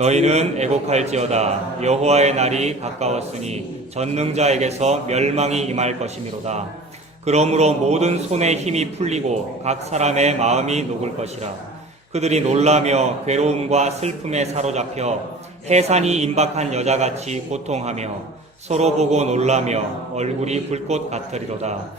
너희는 애곡할지어다. 여호와의 날이 가까웠으니 전능자에게서 멸망이 임할 것이미로다. 그러므로 모든 손에 힘이 풀리고 각 사람의 마음이 녹을 것이라. 그들이 놀라며 괴로움과 슬픔에 사로잡혀 해산이 임박한 여자같이 고통하며 서로 보고 놀라며 얼굴이 불꽃 같으리로다.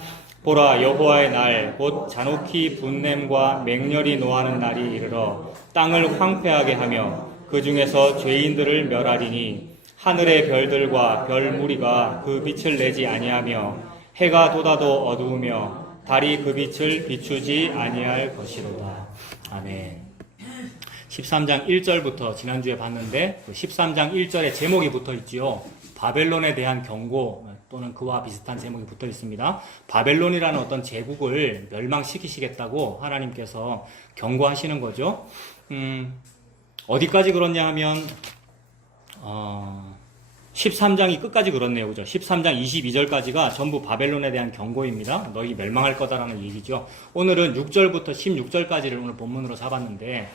보라, 여호와의 날 곧 잔혹히 분냄과 맹렬히 노하는 날이 이르러 땅을 황폐하게 하며 그 중에서 죄인들을 멸하리니 하늘의 별들과 별 무리가 그 빛을 내지 아니하며 해가 돋아도 어두우며 달이 그 빛을 비추지 아니할 것이로다. 아멘. 13장 1절부터 지난주에 봤는데 그 13장 1절에 제목이 붙어 있지요. 바벨론에 대한 경고 또는 그와 비슷한 제목이 붙어 있습니다. 바벨론이라는 어떤 제국을 멸망시키시겠다고 하나님께서 경고하시는 거죠. 어디까지 그렇냐 하면 13장이 끝까지 그렇네요. 그죠? 13장 22절까지가 전부 바벨론에 대한 경고입니다. 너희 멸망할 거다라는 얘기죠. 오늘은 6절부터 16절까지를 오늘 본문으로 잡았는데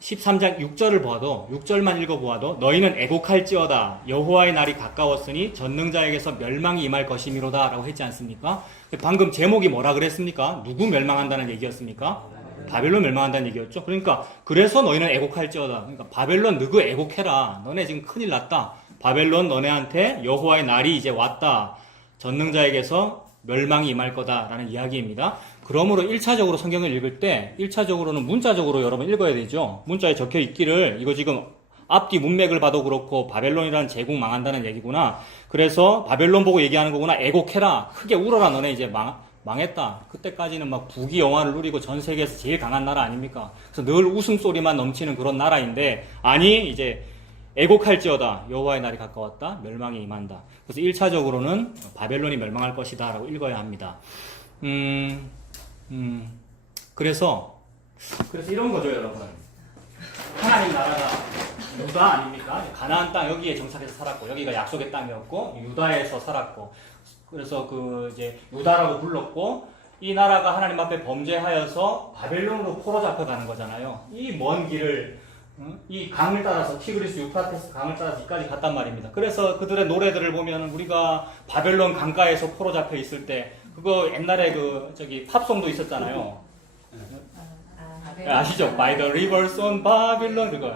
13장 6절을 보아도 6절만 읽어보아도 너희는 애곡할지어다. 여호와의 날이 가까웠으니 전능자에게서 멸망이 임할 것이미로다 라고 했지 않습니까? 방금 제목이 뭐라 그랬습니까? 누구 멸망한다는 얘기였습니까? 바벨론 멸망한다는 얘기였죠. 그러니까 그래서 너희는 애곡할지어다. 그러니까 바벨론 너희 애곡해라. 너네 지금 큰일 났다. 바벨론 너네한테 여호와의 날이 이제 왔다. 전능자에게서 멸망이 임할 거다라는 이야기입니다. 그러므로 1차적으로 성경을 읽을 때 1차적으로는 문자적으로 여러분 읽어야 되죠. 문자에 적혀 있기를 이거 지금 앞뒤 문맥을 봐도 그렇고 바벨론이라는 제국 망한다는 얘기구나. 그래서 바벨론 보고 얘기하는 거구나. 애곡해라. 크게 울어라. 너네 이제 망했다. 그때까지는 막 부귀 영화를 누리고 전 세계에서 제일 강한 나라 아닙니까? 그래서 늘 웃음소리만 넘치는 그런 나라인데 아니 이제 애곡할지어다. 여호와의 날이 가까웠다. 멸망이 임한다. 그래서 1차적으로는 바벨론이 멸망할 것이다 라고 읽어야 합니다. 그래서 이런 거죠, 여러분. 하나님 나라가 유다 아닙니까? 가나안 땅 여기에 정착해서 살았고 여기가 약속의 땅이었고 유다에서 살았고 그래서 이제 유다라고 불렀고 이 나라가 하나님 앞에 범죄하여서 바벨론으로 포로 잡혀가는 거잖아요. 이 먼 길을 이 강을 따라서 티그리스 유프라테스 강을 따라서 여기까지 갔단 말입니다. 그래서 그들의 노래들을 보면 우리가 바벨론 강가에서 포로 잡혀 있을 때 그거 옛날에 팝송도 있었잖아요. 아시죠? By the rivers on Babylon 그거.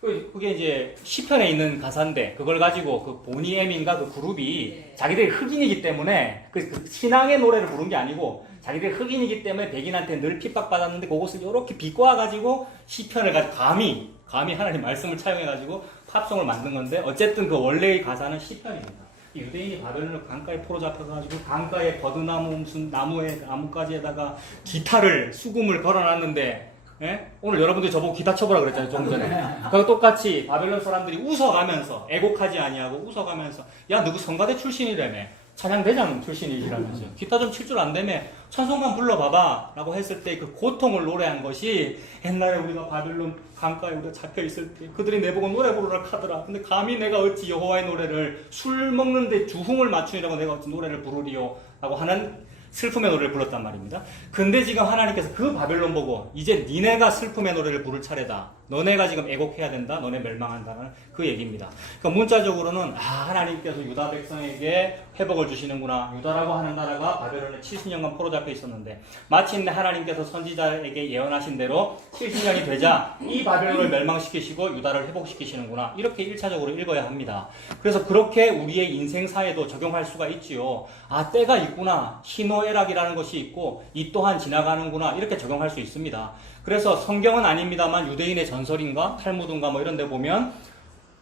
그게 이제 시편에 있는 가사인데 그걸 가지고 그 보니엠인가 그 그룹이 자기들이 흑인이기 때문에 그 신앙의 노래를 부른 게 아니고 자기들이 흑인이기 때문에 백인한테 늘 핍박받았는데 그것을 이렇게 비꼬아가지고 시편을 가지고 감히 하나님 말씀을 차용해가지고 팝송을 만든 건데 어쨌든 그 원래의 가사는 시편입니다. 유대인이 바벨론 강가에 포로 잡혀가지고 강가에 버드나무 무슨 나무가지에다가 기타를 수금을 걸어놨는데 예? 오늘 여러분들이 저보고 기타 쳐보라 그랬잖아요 좀 전에. 그거 똑같이 바벨론 사람들이 웃어가면서 애곡하지 아니하고 웃어가면서 야 너그 성가대 출신이라며 찬양대장 출신이시라면서 기타 좀 칠 줄 안다며 찬송만 불러봐봐 라고 했을 때 그 고통을 노래한 것이 옛날에 우리가 바벨론 강가에 우리가 잡혀있을 때 그들이 내보고 노래 부르라 하더라. 근데 감히 내가 어찌 여호와의 노래를 술 먹는데 주흥을 맞추니라고 내가 어찌 노래를 부르리요 라고 하는 슬픔의 노래를 불렀단 말입니다. 근데 지금 하나님께서 그 바벨론 보고 이제 니네가 슬픔의 노래를 부를 차례다. 너네가 지금 애곡해야 된다. 너네 멸망한다는 그 얘기입니다. 그러니까 문자적으로는 하나님께서 유다 백성에게 회복을 주시는구나. 유다라고 하는 나라가 바벨론에 70년간 포로 잡혀 있었는데 마침내 하나님께서 선지자에게 예언하신 대로 70년이 되자 이 바벨론을 멸망시키시고 유다를 회복시키시는구나. 이렇게 1차적으로 읽어야 합니다. 그래서 그렇게 우리의 인생사에도 적용할 수가 있지요. 때가 있구나. 희노애락이라는 것이 있고 이 또한 지나가는구나. 이렇게 적용할 수 있습니다. 그래서 성경은 아닙니다만 유대인의 전설인가 탈무드인가 뭐 이런 데 보면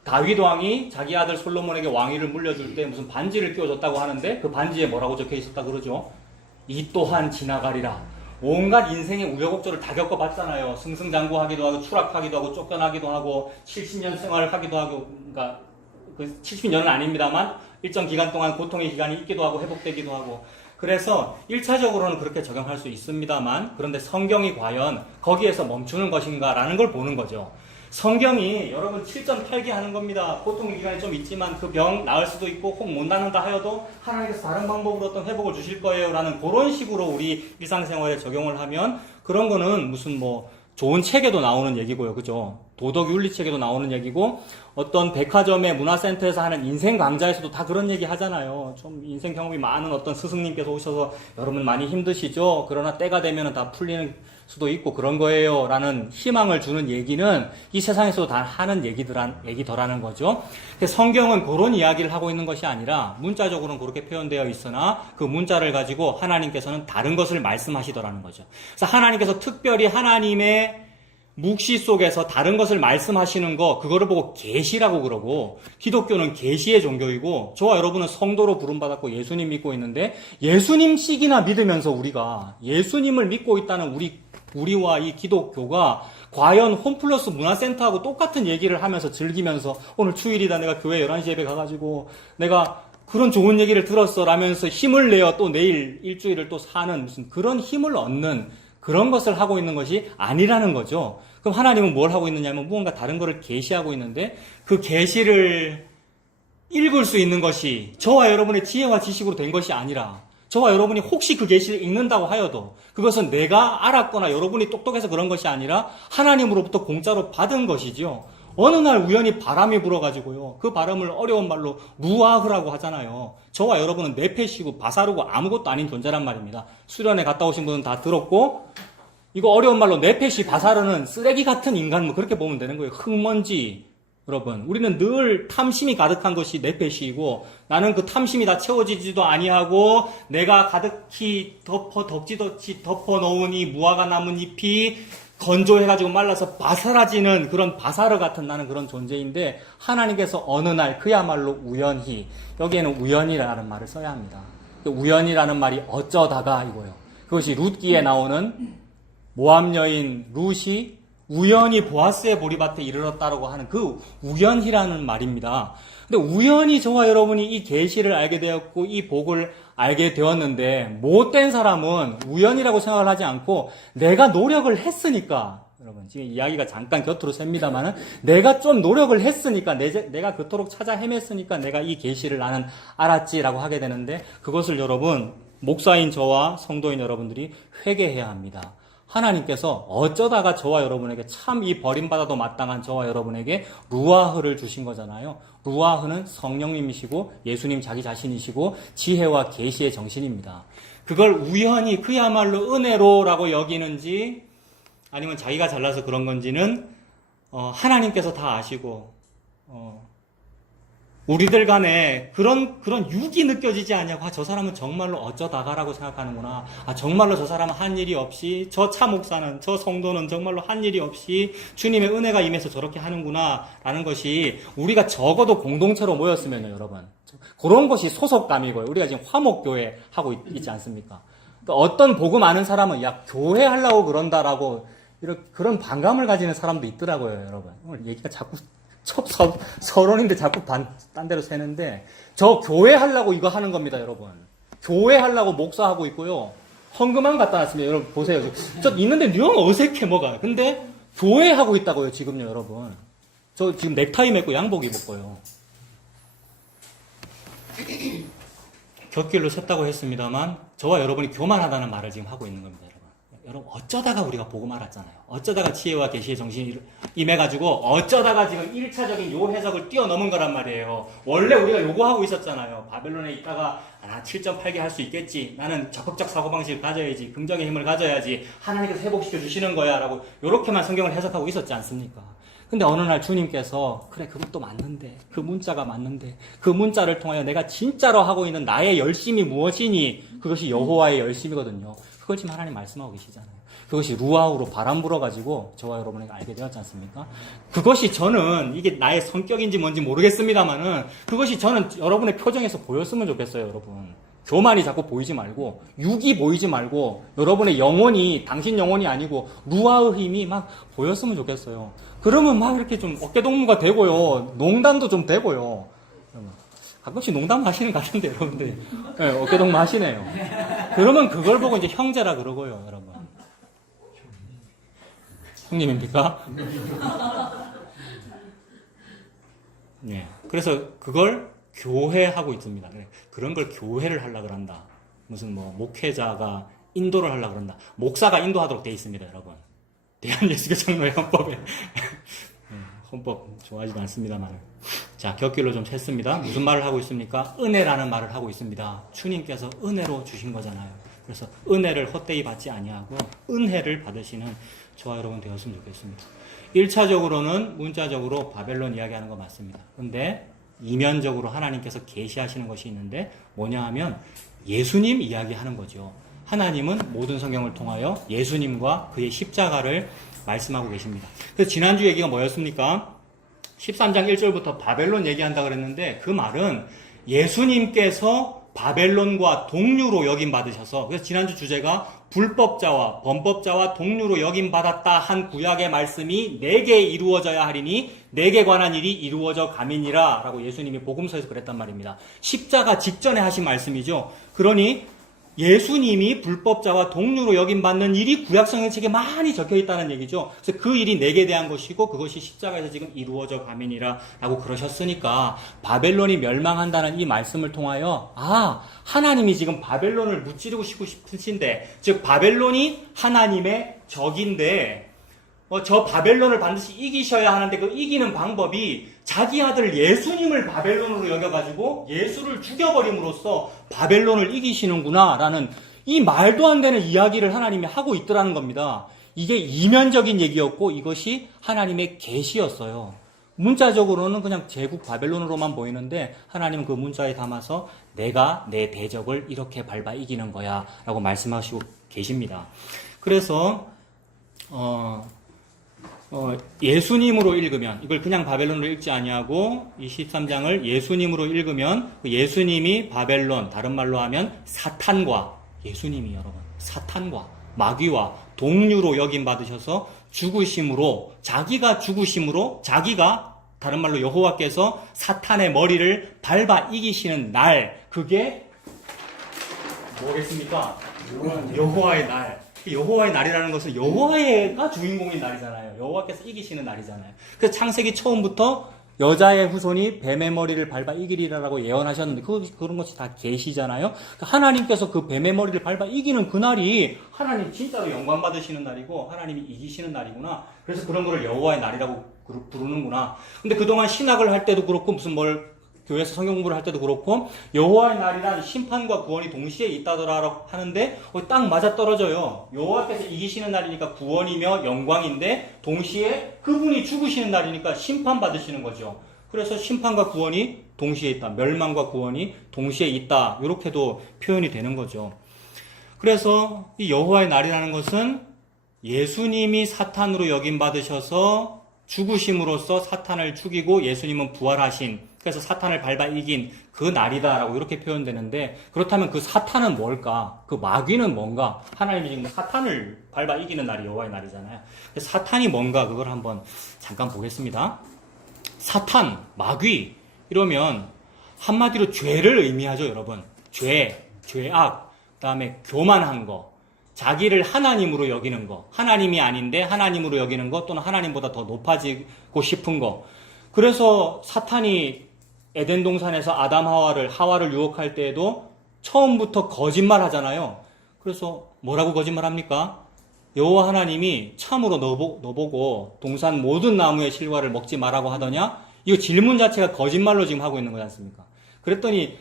다윗 왕이 자기 아들 솔로몬에게 왕위를 물려줄 때 무슨 반지를 끼워줬다고 하는데 그 반지에 뭐라고 적혀 있었다 그러죠? 이 또한 지나가리라. 온갖 인생의 우여곡절을 다 겪어봤잖아요. 승승장구하기도 하고 추락하기도 하고 쫓겨나기도 하고 70년 생활을 하기도 하고 그러니까 그 70년은 아닙니다만 일정 기간 동안 고통의 기간이 있기도 하고 회복되기도 하고 그래서 1차적으로는 그렇게 적용할 수 있습니다만 그런데 성경이 과연 거기에서 멈추는 것인가 라는 걸 보는 거죠. 성경이 여러분 7.8개 하는 겁니다. 고통의 기간이 좀 있지만 그 병 나을 수도 있고 혹 못 낫는다 하여도 하나님께서 다른 방법으로 어떤 회복을 주실 거예요 라는 그런 식으로 우리 일상생활에 적용을 하면 그런 거는 무슨 좋은 책에도 나오는 얘기고요. 그죠? 도덕 윤리 책에도 나오는 얘기고, 어떤 백화점의 문화센터에서 하는 인생 강좌에서도 다 그런 얘기 하잖아요. 좀 인생 경험이 많은 어떤 스승님께서 오셔서 여러분 많이 힘드시죠? 그러나 때가 되면 다 풀리는 수도 있고 그런 거예요. 라는 희망을 주는 얘기는 이 세상에서도 다 하는 얘기더라는 거죠. 성경은 그런 이야기를 하고 있는 것이 아니라 문자적으로는 그렇게 표현되어 있으나 그 문자를 가지고 하나님께서는 다른 것을 말씀하시더라는 거죠. 그래서 하나님께서 특별히 하나님의 묵시 속에서 다른 것을 말씀하시는 거, 그거를 보고 계시라고 그러고, 기독교는 계시의 종교이고, 저와 여러분은 성도로 부름받았고 예수님 믿고 있는데, 예수님씩이나 믿으면서 우리가 예수님을 믿고 있다는 우리와 이 기독교가 과연 홈플러스 문화센터하고 똑같은 얘기를 하면서 즐기면서 오늘 주일이다, 내가 교회 11시 예배 가가지고 내가 그런 좋은 얘기를 들었어 라면서 힘을 내어 또 내일 일주일을 또 사는 무슨 그런 힘을 얻는 그런 것을 하고 있는 것이 아니라는 거죠. 그럼 하나님은 뭘 하고 있느냐면 무언가 다른 것을 계시하고 있는데 그 계시를 읽을 수 있는 것이 저와 여러분의 지혜와 지식으로 된 것이 아니라 저와 여러분이 혹시 그 계시를 읽는다고 하여도 그것은 내가 알았거나 여러분이 똑똑해서 그런 것이 아니라 하나님으로부터 공짜로 받은 것이죠. 어느 날 우연히 바람이 불어가지고요. 그 바람을 어려운 말로 루아흐라고 하잖아요. 저와 여러분은 네페시고 바사르고 아무것도 아닌 존재란 말입니다. 수련회 갔다 오신 분은 다 들었고 이거 어려운 말로 네페시 바사르는 쓰레기 같은 인간 뭐 그렇게 보면 되는 거예요. 흙먼지. 여러분 우리는 늘 탐심이 가득한 것이 네페시이고 나는 그 탐심이 다 채워지지도 아니하고 내가 가득히 덕지덕지 덮어놓은 이 무화과 나뭇잎이 건조해가지고 말라서 바사라지는 그런 바사르 같은 나는 그런 존재인데 하나님께서 어느 날 그야말로 우연히 여기에는 우연이라는 말을 써야 합니다. 우연이라는 말이 어쩌다가 이거예요. 그것이 룻기에 나오는 모압 여인 룻이 우연히 보아스의 보리밭에 이르렀다라고 하는 그 우연이라는 말입니다. 근데 우연히 저와 여러분이 이 계시를 알게 되었고 이 복을 알게 되었는데 못된 사람은 우연이라고 생각을 하지 않고 내가 노력을 했으니까 여러분 지금 이야기가 잠깐 곁으로 셉니다만은 내가 좀 노력을 했으니까 내가 그토록 찾아 헤맸으니까 내가 이 계시를 나는 알았지라고 하게 되는데 그것을 여러분 목사인 저와 성도인 여러분들이 회개해야 합니다. 하나님께서 어쩌다가 저와 여러분에게 참 이 버림받아도 마땅한 저와 여러분에게 루아흐를 주신 거잖아요. 루아흐는 성령님이시고 예수님 자기 자신이시고 지혜와 계시의 정신입니다. 그걸 우연히 그야말로 은혜로라고 여기는지 아니면 자기가 잘나서 그런 건지는 하나님께서 다 아시고 우리들 간에 그런 육이 느껴지지 않냐고 저 사람은 정말로 어쩌다가라고 생각하는구나. 정말로 저 사람은 한 일이 없이 저 차 목사는 저 성도는 정말로 한 일이 없이 주님의 은혜가 임해서 저렇게 하는구나 라는 것이 우리가 적어도 공동체로 모였으면요 여러분 그런 것이 소속감이고요. 우리가 지금 화목교회 하고 있지 않습니까? 어떤 복음 아는 사람은 야 교회 하려고 그런다라고 그런 반감을 가지는 사람도 있더라고요 여러분. 오늘 얘기가 자꾸 서론인데 자꾸 딴 데로 새는데 저 교회 하려고 이거 하는 겁니다 여러분. 교회 하려고 목사하고 있고요. 헌금만 갖다 놨습니다. 여러분 보세요. 저 있는데 영 어색해 뭐가. 근데 교회 하고 있다고요 지금요 여러분. 저 지금 넥타이 맺고 양복 입었고요. 곁길로 샜다고 했습니다만 저와 여러분이 교만하다는 말을 지금 하고 있는 겁니다. 여러분 어쩌다가 우리가 복음 알았잖아요. 어쩌다가 지혜와 계시의 정신이 임해가지고 어쩌다가 지금 1차적인 요 해석을 뛰어넘은 거란 말이에요. 원래 우리가 요구하고 있었잖아요. 바벨론에 있다가 7.8개 할 수 있겠지. 나는 적극적 사고방식을 가져야지. 긍정의 힘을 가져야지. 하나님께서 회복시켜 주시는 거야 라고 요렇게만 성경을 해석하고 있었지 않습니까? 근데 어느 날 주님께서 그래 그것도 맞는데 그 문자가 맞는데 그 문자를 통하여 내가 진짜로 하고 있는 나의 열심이 무엇이니 그것이 여호와의 열심이거든요. 그걸 지금 하나님 말씀하고 계시잖아요. 그것이 루아우로 바람 불어가지고 저와 여러분에게 알게 되었지 않습니까? 그것이 저는 이게 나의 성격인지 뭔지 모르겠습니다만은 그것이 저는 여러분의 표정에서 보였으면 좋겠어요 여러분. 교만이 자꾸 보이지 말고 육이 보이지 말고 여러분의 영혼이 당신 영혼이 아니고 루아의 힘이 막 보였으면 좋겠어요. 그러면 막 이렇게 좀 어깨동무가 되고요. 농담도 좀 되고요. 가끔씩 농담 하시는 것 같은데 여러분들 네, 어깨동무 하시네요. 그러면 그걸 보고 이제 형제라 그러고요 여러분. 형님입니까? 네. 그래서 그걸 교회하고 있습니다. 그런 걸 교회를 하려고 그런다. 무슨 목회자가 인도를 하려고 그런다. 목사가 인도하도록 돼 있습니다 여러분. 대한예수교장로의 헌법에 헌법 좋아하지도 않습니다만. 자, 곁길로 좀 샜습니다. 무슨 말을 하고 있습니까? 은혜라는 말을 하고 있습니다. 주님께서 은혜로 주신 거잖아요. 그래서 은혜를 헛되이 받지 아니하고 은혜를 받으시는 저와 여러분 되었으면 좋겠습니다. 1차적으로는 문자적으로 바벨론 이야기하는 거 맞습니다. 근데 이면적으로 하나님께서 계시하시는 것이 있는데 뭐냐 하면 예수님 이야기하는 거죠. 하나님은 모든 성경을 통하여 예수님과 그의 십자가를 말씀하고 계십니다. 그래서 지난주 얘기가 뭐였습니까? 13장 1절부터 바벨론 얘기한다 그랬는데 그 말은 예수님께서 바벨론과 동류로 여김받으셔서, 그래서 지난주 주제가 불법자와 범법자와 동류로 여김받았다 한 구약의 말씀이 내게 이루어져야 하리니 내게 관한 일이 이루어져 가민이라 라고 예수님이 복음서에서 그랬단 말입니다. 십자가 직전에 하신 말씀이죠. 그러니 예수님이 불법자와 동류로 여김받는 일이 구약성경책에 많이 적혀있다는 얘기죠. 그래서 그 일이 내게 대한 것이고 그것이 십자가에서 지금 이루어져 가민이라 라고 그러셨으니까 바벨론이 멸망한다는 이 말씀을 통하여 하나님이 지금 바벨론을 무찌르고 싶으신데, 즉 바벨론이 하나님의 적인데 저 바벨론을 반드시 이기셔야 하는데 그 이기는 방법이 자기 아들 예수님을 바벨론으로 여겨가지고 예수를 죽여버림으로써 바벨론을 이기시는구나 라는 이 말도 안 되는 이야기를 하나님이 하고 있더라는 겁니다. 이게 이면적인 얘기였고 이것이 하나님의 계시였어요. 문자적으로는 그냥 제국 바벨론으로만 보이는데 하나님은 그 문자에 담아서 내가 내 대적을 이렇게 밟아 이기는 거야 라고 말씀하시고 계십니다. 그래서 예수님으로 읽으면, 이걸 그냥 바벨론으로 읽지 아니하고 23장을 예수님으로 읽으면 예수님이 바벨론, 다른 말로 하면 사탄과, 예수님이 여러분 사탄과 마귀와 동류로 여김받으셔서 죽으심으로, 자기가 다른 말로 여호와께서 사탄의 머리를 밟아 이기시는 날, 그게 뭐겠습니까? 여호와의 날. 여호와의 날이라는 것은 여호와가 주인공인 날이잖아요. 여호와께서 이기시는 날이잖아요. 그래서 창세기 처음부터 여자의 후손이 뱀의 머리를 밟아 이기리라고 예언하셨는데 그런 것이 다 계시잖아요. 하나님께서 그 뱀의 머리를 밟아 이기는 그날이 하나님 진짜로 영광 받으시는 날이고 하나님이 이기시는 날이구나. 그래서 그런 거를 여호와의 날이라고 부르는구나. 근데 그동안 신학을 할 때도 그렇고 교회에서 성경 공부를 할 때도 그렇고 여호와의 날이란 심판과 구원이 동시에 있다더라 하는데 딱 맞아떨어져요. 여호와께서 이기시는 날이니까 구원이며 영광인데 동시에 그분이 죽으시는 날이니까 심판받으시는 거죠. 그래서 심판과 구원이 동시에 있다. 멸망과 구원이 동시에 있다. 이렇게도 표현이 되는 거죠. 그래서 이 여호와의 날이라는 것은 예수님이 사탄으로 여김받으셔서 죽으심으로써 사탄을 죽이고 예수님은 부활하신, 그래서 사탄을 밟아 이긴 그 날이다라고 이렇게 표현되는데, 그렇다면 그 사탄은 뭘까? 그 마귀는 뭔가? 하나님이 지금 사탄을 밟아 이기는 날이 여호와의 날이잖아요. 사탄이 뭔가 그걸 한번 잠깐 보겠습니다. 사탄, 마귀 이러면 한마디로 죄를 의미하죠, 여러분. 죄악, 그다음에 교만한 거, 자기를 하나님으로 여기는 거, 하나님이 아닌데 하나님으로 여기는 거, 또는 하나님보다 더 높아지고 싶은 거. 그래서 사탄이 에덴 동산에서 하와를 유혹할 때에도 처음부터 거짓말 하잖아요. 그래서 뭐라고 거짓말합니까? 여호와 하나님이 참으로 너보고 동산 모든 나무의 실과를 먹지 말라고 하더냐? 이거 질문 자체가 거짓말로 지금 하고 있는 거지 않습니까? 그랬더니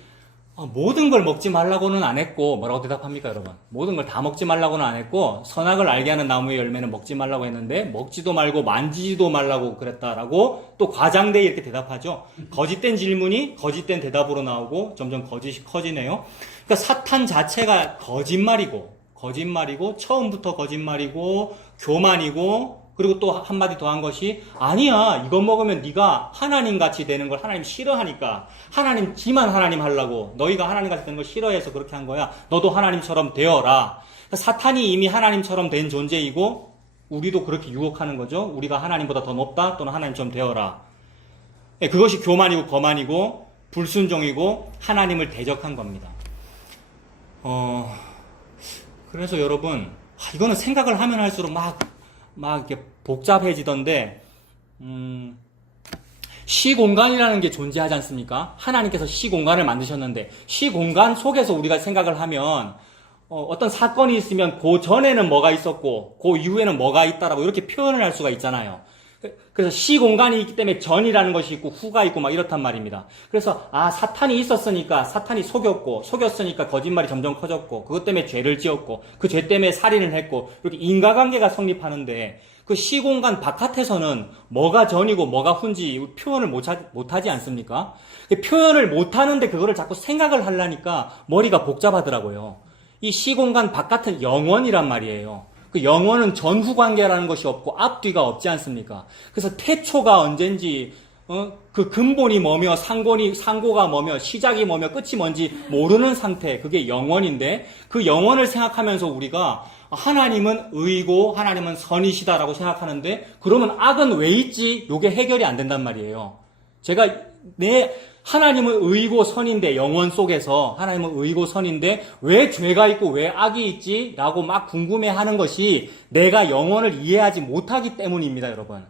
모든 걸 먹지 말라고는 안 했고, 뭐라고 대답합니까, 여러분? 모든 걸 다 먹지 말라고는 안 했고, 선악을 알게 하는 나무의 열매는 먹지 말라고 했는데, 먹지도 말고 만지지도 말라고 그랬다라고 또 과장되게 이렇게 대답하죠. 거짓된 질문이 거짓된 대답으로 나오고, 점점 거짓이 커지네요. 그러니까 사탄 자체가 거짓말이고, 처음부터 거짓말이고, 교만이고, 그리고 또 한마디 더 한 것이, 아니야, 이거 먹으면 네가 하나님같이 되는 걸 하나님 싫어하니까, 지만 하나님 하려고, 너희가 하나님같이 되는 걸 싫어해서 그렇게 한 거야. 너도 하나님처럼 되어라. 사탄이 이미 하나님처럼 된 존재이고, 우리도 그렇게 유혹하는 거죠. 우리가 하나님보다 더 높다, 또는 하나님처럼 되어라. 그것이 교만이고 거만이고 불순종이고 하나님을 대적한 겁니다. 그래서 여러분, 이거는 생각을 하면 할수록 막 이렇게 복잡해지던데, 시공간이라는 게 존재하지 않습니까? 하나님께서 시공간을 만드셨는데, 시공간 속에서 우리가 생각을 하면, 어떤 사건이 있으면 그 전에는 뭐가 있었고 그 이후에는 뭐가 있다라고 이렇게 표현을 할 수가 있잖아요. 그래서 시공간이 있기 때문에 전이라는 것이 있고 후가 있고 막 이렇단 말입니다. 그래서 사탄이 있었으니까 사탄이 속였으니까 거짓말이 점점 커졌고 그것 때문에 죄를 지었고 그 죄 때문에 살인을 했고 이렇게 인과관계가 성립하는데 그 시공간 바깥에서는 뭐가 전이고 뭐가 후인지 표현을 못하지 않습니까? 표현을 못하는데 그거를 자꾸 생각을 하려니까 머리가 복잡하더라고요. 이 시공간 바깥은 영원이란 말이에요. 그 영원은 전후 관계라는 것이 없고 앞뒤가 없지 않습니까? 그래서 태초가 언젠지, 그 근본이 뭐며 상고가 뭐며 시작이 뭐며 끝이 뭔지 모르는 상태, 그게 영원인데 그 영원을 생각하면서 우리가 하나님은 의고 하나님은 선이시다라고 생각하는데 그러면 악은 왜 있지? 요게 해결이 안 된단 말이에요. 제가 하나님은 의고 선인데 영원 속에서 하나님은 의고 선인데 왜 죄가 있고 왜 악이 있지? 라고 막 궁금해하는 것이 내가 영원을 이해하지 못하기 때문입니다, 여러분.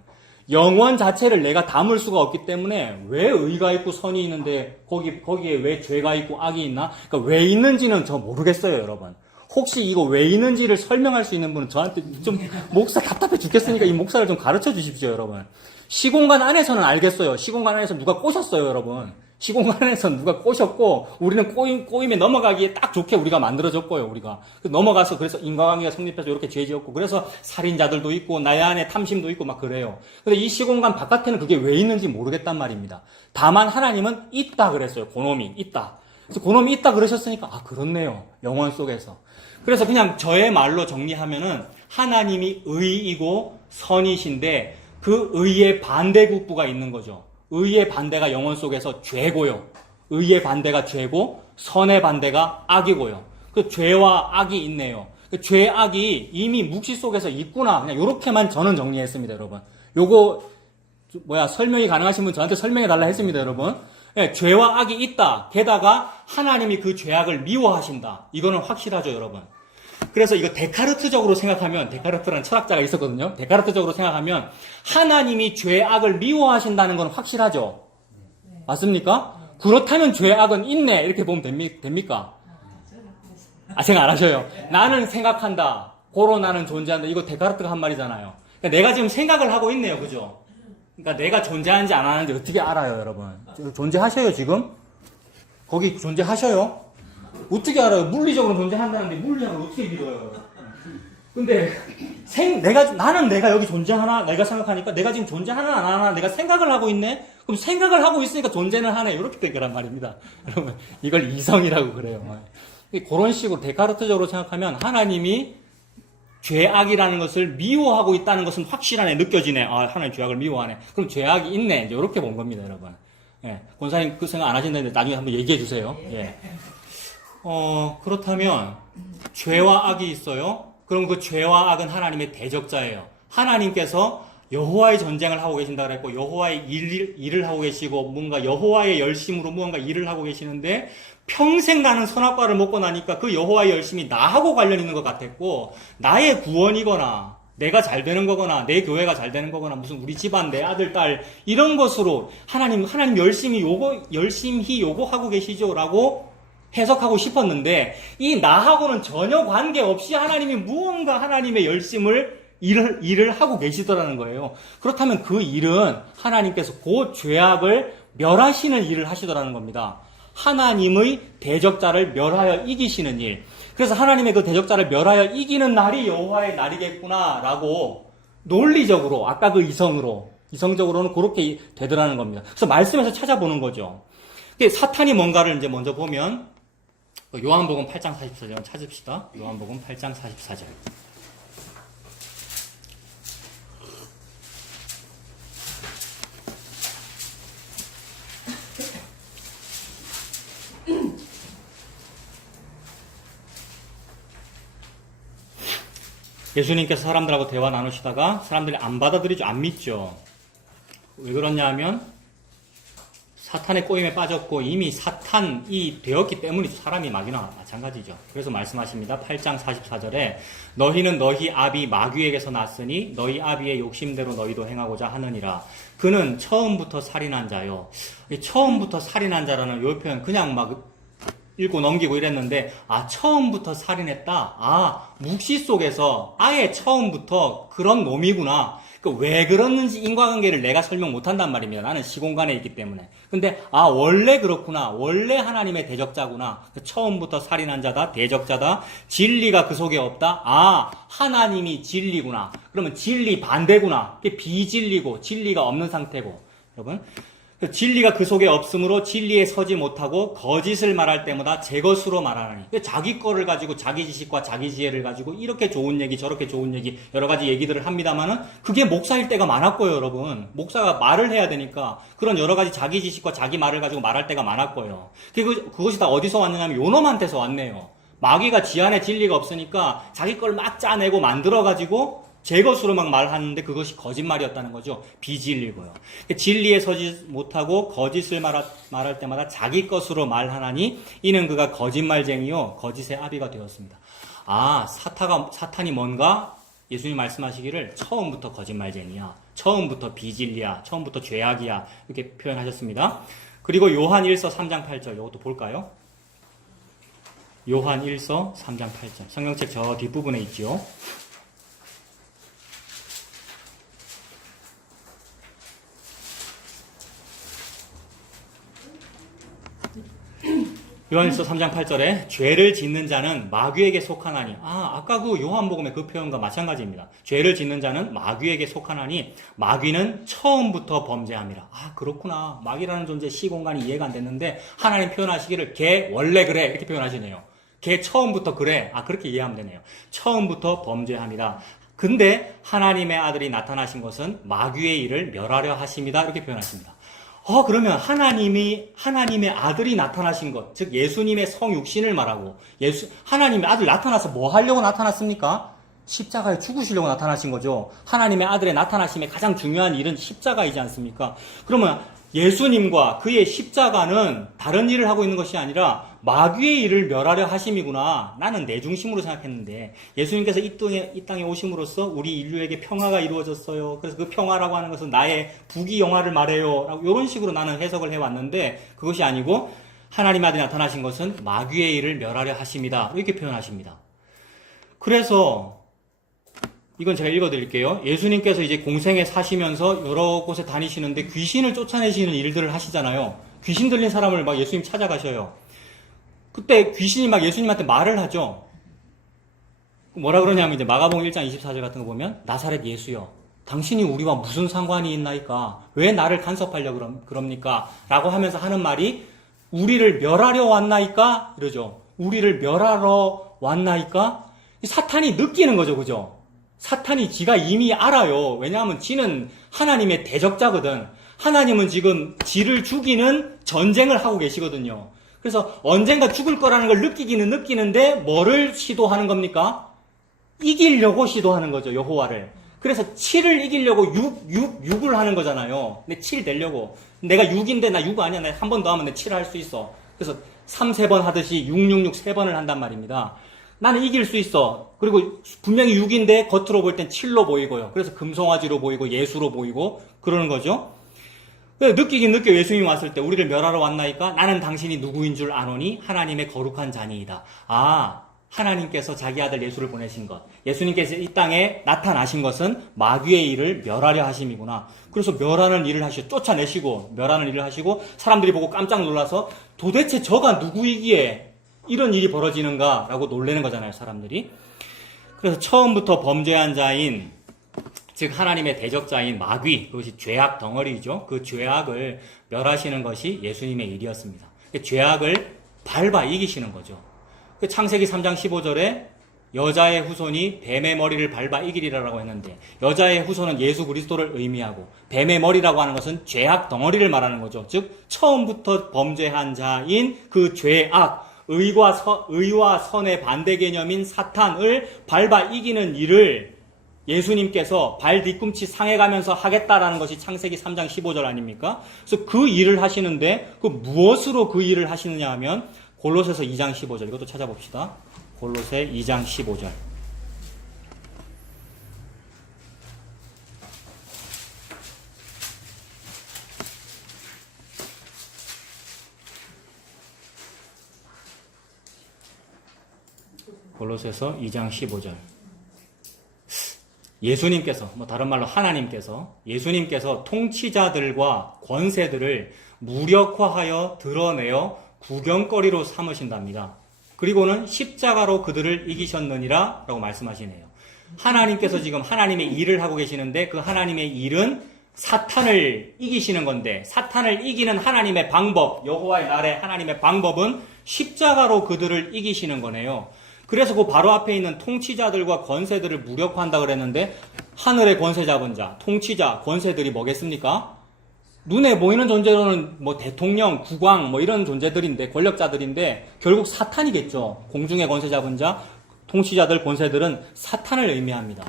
영원 자체를 내가 담을 수가 없기 때문에 왜 의가 있고 선이 있는데 거기에 왜 죄가 있고 악이 있나? 그러니까 왜 있는지는 저 모르겠어요, 여러분. 혹시 이거 왜 있는지를 설명할 수 있는 분은 저한테 좀 목사 답답해 죽겠으니까 이 목사를 좀 가르쳐 주십시오, 여러분. 시공간 안에서는 알겠어요. 시공간 안에서 누가 꼬셨어요, 여러분. 시공간 안에서 누가 꼬셨고 우리는 꼬임에 넘어가기에 딱 좋게 우리가 만들어졌고요, 우리가. 넘어가서 그래서 인과관계가 성립해서 이렇게 죄 지었고 그래서 살인자들도 있고 나의 안에 탐심도 있고 막 그래요. 근데 이 시공간 바깥에는 그게 왜 있는지 모르겠단 말입니다. 다만 하나님은 있다 그랬어요. 그놈이 있다. 그래서 그놈이 있다 그러셨으니까 그렇네요. 영원 속에서. 그래서 그냥 저의 말로 정리하면은 하나님이 의이고 선이신데 그 의의 반대국부가 있는 거죠. 의의 반대가 영원 속에서 죄고요. 의의 반대가 죄고 선의 반대가 악이고요. 그 죄와 악이 있네요. 그 죄, 악이 이미 묵시 속에서 있구나. 그냥 요렇게만 저는 정리했습니다, 여러분. 요거 설명이 가능하신 분 저한테 설명해 달라 했습니다, 여러분. 네, 죄와 악이 있다. 게다가 하나님이 그 죄악을 미워하신다. 이거는 확실하죠, 여러분. 그래서 이거 데카르트적으로 생각하면, 데카르트라는 철학자가 있었거든요. 데카르트적으로 생각하면 하나님이 죄악을 미워하신다는 건 확실하죠. 맞습니까? 그렇다면 죄악은 있네. 이렇게 보면 됩니까? 생각 안 하셔요. 나는 생각한다. 고로 나는 존재한다. 이거 데카르트가 한 말이잖아요. 그러니까 내가 지금 생각을 하고 있네요. 그죠? 그러니까 내가 존재하는지 안 하는지 어떻게 알아요, 여러분? 존재하셔요, 지금? 거기 존재하셔요? 어떻게 알아요? 물리적으로 존재한다는데 물리학을 어떻게 믿어요? 근데 나는 내가 여기 존재하나? 내가 생각하니까 내가 지금 존재하나 안 하나? 내가 생각을 하고 있네? 그럼 생각을 하고 있으니까 존재는 하네. 이렇게 될 거란 말입니다. 여러분, 이걸 이성이라고 그래요. 그런 식으로 데카르트적으로 생각하면 하나님이 죄악이라는 것을 미워하고 있다는 것은 확실하네, 느껴지네. 하나님 죄악을 미워하네. 그럼 죄악이 있네. 이제 이렇게 본 겁니다, 여러분. 예. 권사님 그 생각 안 하신다는데 나중에 한번 얘기해 주세요. 예. 그렇다면 죄와 악이 있어요. 그럼 그 죄와 악은 하나님의 대적자예요. 하나님께서 여호와의 전쟁을 하고 계신다 그랬고 여호와의 일을 하고 계시고 뭔가 여호와의 열심으로 무언가 일을 하고 계시는데 평생 나는 선악과를 먹고 나니까 그 여호와의 열심이 나하고 관련 있는 것 같았고 나의 구원이거나 내가 잘 되는 거거나 내 교회가 잘 되는 거거나 무슨 우리 집안 내 아들 딸 이런 것으로 하나님 열심히 요구하고 계시죠라고 해석하고 싶었는데 이 나하고는 전혀 관계없이 하나님이 무언가 하나님의 일을 하고 계시더라는 거예요. 그렇다면 그 일은 하나님께서 그 죄악을 멸하시는 일을 하시더라는 겁니다. 하나님의 대적자를 멸하여 이기시는 일. 그래서 하나님의 그 대적자를 멸하여 이기는 날이 여호와의 날이겠구나라고 논리적으로 아까 그 이성적으로는 그렇게 되더라는 겁니다. 그래서 말씀에서 찾아보는 거죠. 사탄이 뭔가를 이제 먼저 보면 요한복음 8장 44절 찾읍시다. 요한복음 8장 44절. 예수님께서 사람들하고 대화 나누시다가 사람들이 안 받아들이죠. 안 믿죠. 왜 그러냐 하면 사탄의 꼬임에 빠졌고 이미 사탄이 되었기 때문이죠. 사람이 마귀나 마찬가지죠. 그래서 말씀하십니다. 8장 44절에 너희는 너희 아비 마귀에게서 났으니 너희 아비의 욕심대로 너희도 행하고자 하느니라. 그는 처음부터 살인한 자요. 처음부터 살인한 자라는 요 표현 그냥 막 읽고 넘기고 이랬는데, 아, 처음부터 살인했다? 아, 묵시 속에서 아예 처음부터 그런 놈이구나. 왜 그러는지 인과관계를 내가 설명 못한단 말입니다. 나는 시공간에 있기 때문에. 근데 아, 원래 그렇구나. 원래 하나님의 대적자구나. 처음부터 살인한 자다. 대적자다. 진리가 그 속에 없다. 아, 하나님이 진리구나. 그러면 진리 반대구나. 그게 비진리고 진리가 없는 상태고. 여러분, 진리가 그 속에 없으므로 진리에 서지 못하고 거짓을 말할 때마다 제 것으로 말하나니. 자기 거를 가지고 자기 지식과 자기 지혜를 가지고 이렇게 좋은 얘기 저렇게 좋은 얘기 여러 가지 얘기들을 합니다만은 그게 목사일 때가 많았고요, 여러분. 목사가 말을 해야 되니까 그런 여러 가지 자기 지식과 자기 말을 가지고 말할 때가 많았고요. 그것이 다 어디서 왔느냐면 요놈한테서 왔네요. 마귀가 지 안에 진리가 없으니까 자기 걸 막 짜내고 만들어가지고 제 것으로 막 말하는데 그것이 거짓말이었다는 거죠. 비진리고요. 진리에 서지 못하고 거짓을 말할 때마다 자기 것으로 말하나니 이는 그가 거짓말쟁이요 거짓의 아비가 되었습니다. 아, 사탄이 뭔가 예수님 말씀하시기를 처음부터 거짓말쟁이야, 처음부터 비진리야, 처음부터 죄악이야 이렇게 표현하셨습니다. 그리고 요한 1서 3장 8절 이것도 볼까요? 요한 1서 3장 8절 성경책 저 뒷부분에 있죠. 요한일서 3장 8절에 죄를 짓는 자는 마귀에게 속하나니, 아까 그 요한복음의 그 표현과 마찬가지입니다. 죄를 짓는 자는 마귀에게 속하나니 마귀는 처음부터 범죄함이라. 아, 그렇구나. 마귀라는 존재 시공간이 이해가 안 됐는데 하나님 표현하시기를 걔 원래 그래 이렇게 표현하시네요. 걔 처음부터 그래. 아, 그렇게 이해하면 되네요. 처음부터 범죄함이라. 근데 하나님의 아들이 나타나신 것은 마귀의 일을 멸하려 하심이다 이렇게 표현하십니다. 그러면 하나님의 아들이 나타나신 것, 즉 예수님의 성육신을 말하고 하나님의 아들 나타나서 뭐 하려고 나타났습니까? 십자가에 죽으시려고 나타나신 거죠. 하나님의 아들의 나타나심의 가장 중요한 일은 십자가이지 않습니까? 그러면 예수님과 그의 십자가는 다른 일을 하고 있는 것이 아니라 마귀의 일을 멸하려 하심이구나. 나는 내 중심으로 생각했는데 예수님께서 이 땅에 오심으로써 우리 인류에게 평화가 이루어졌어요. 그래서 그 평화라고 하는 것은 나의 부귀영화를 말해요. 라고 이런 식으로 나는 해석을 해왔는데 그것이 아니고 하나님 아들이 나타나신 것은 마귀의 일을 멸하려 하심이다. 이렇게 표현하십니다. 그래서 이건 제가 읽어드릴게요. 예수님께서 이제 공생에 사시면서 여러 곳에 다니시는데 귀신을 쫓아내시는 일들을 하시잖아요. 귀신 들린 사람을 막 예수님 찾아가셔요. 그때 귀신이 막 예수님한테 말을 하죠. 뭐라 그러냐면 이제 마가복음 1장 24절 같은 거 보면 나사렛 예수여, 당신이 우리와 무슨 상관이 있나이까? 왜 나를 간섭하려고 그럽니까? 라고 하면서 하는 말이 우리를 멸하려 왔나이까? 이러죠. 우리를 멸하러 왔나이까? 사탄이 느끼는 거죠. 그죠? 사탄이 지가 이미 알아요. 왜냐하면 지는 하나님의 대적자거든. 하나님은 지금 지를 죽이는 전쟁을 하고 계시거든요. 그래서 언젠가 죽을 거라는 걸 느끼기는 느끼는데 뭐를 시도하는 겁니까? 이기려고 시도하는 거죠. 여호와를. 그래서 7을 이기려고 6을 하는 거잖아요. 근데 7 되려고. 내가 6인데 나 6 아니야. 나 한 번 더 하면 내 7을 할 수 있어. 그래서 3, 3번 하듯이 6, 3번을 한단 말입니다. 나는 이길 수 있어. 그리고 분명히 6인데 겉으로 볼 땐 7로 보이고요. 그래서 금송아지로 보이고 예수로 보이고 그러는 거죠. 느끼긴 느껴. 예수님이 왔을 때 우리를 멸하러 왔나이까? 나는 당신이 누구인 줄 아노니 하나님의 거룩한 자니이다. 아, 하나님께서 자기 아들 예수를 보내신 것, 예수님께서 이 땅에 나타나신 것은 마귀의 일을 멸하려 하심이구나. 그래서 멸하는 일을 쫓아내시고 멸하는 일을 하시고 사람들이 보고 깜짝 놀라서 도대체 저가 누구이기에 이런 일이 벌어지는가 라고 놀라는 거잖아요, 사람들이. 그래서 처음부터 범죄한 자인, 즉 하나님의 대적자인 마귀, 그것이 죄악 덩어리죠. 그 죄악을 멸하시는 것이 예수님의 일이었습니다. 죄악을 밟아 이기시는 거죠. 창세기 3장 15절에 여자의 후손이 뱀의 머리를 밟아 이기리라고 했는데, 여자의 후손은 예수 그리스도를 의미하고 뱀의 머리라고 하는 것은 죄악 덩어리를 말하는 거죠. 즉 처음부터 범죄한 자인 그 죄악, 의와 선의 반대 개념인 사탄을 밟아 이기는 일을 예수님께서 발 뒤꿈치 상해가면서 하겠다라는 것이 창세기 3장 15절 아닙니까? 그래서 그 일을 하시는데 그 무엇으로 그 일을 하시느냐 하면 골로새서 2장 15절 이것도 찾아봅시다. 골로새 2장 15절. 골로새서 2장 15절. 예수님께서, 다른 말로 하나님께서, 예수님께서 통치자들과 권세들을 무력화하여 드러내어 구경거리로 삼으신답니다. 그리고는 십자가로 그들을 이기셨느니라 라고 말씀하시네요. 하나님께서 지금 하나님의 일을 하고 계시는데 그 하나님의 일은 사탄을 이기시는 건데, 사탄을 이기는 하나님의 방법, 여호와의 날의 하나님의 방법은 십자가로 그들을 이기시는 거네요. 그래서 그 바로 앞에 있는 통치자들과 권세들을 무력화한다 그랬는데, 하늘의 권세 잡은 자, 통치자, 권세들이 뭐겠습니까? 눈에 보이는 존재로는 대통령, 국왕 이런 존재들인데, 권력자들인데 결국 사탄이겠죠. 공중의 권세 잡은 자, 통치자들, 권세들은 사탄을 의미합니다.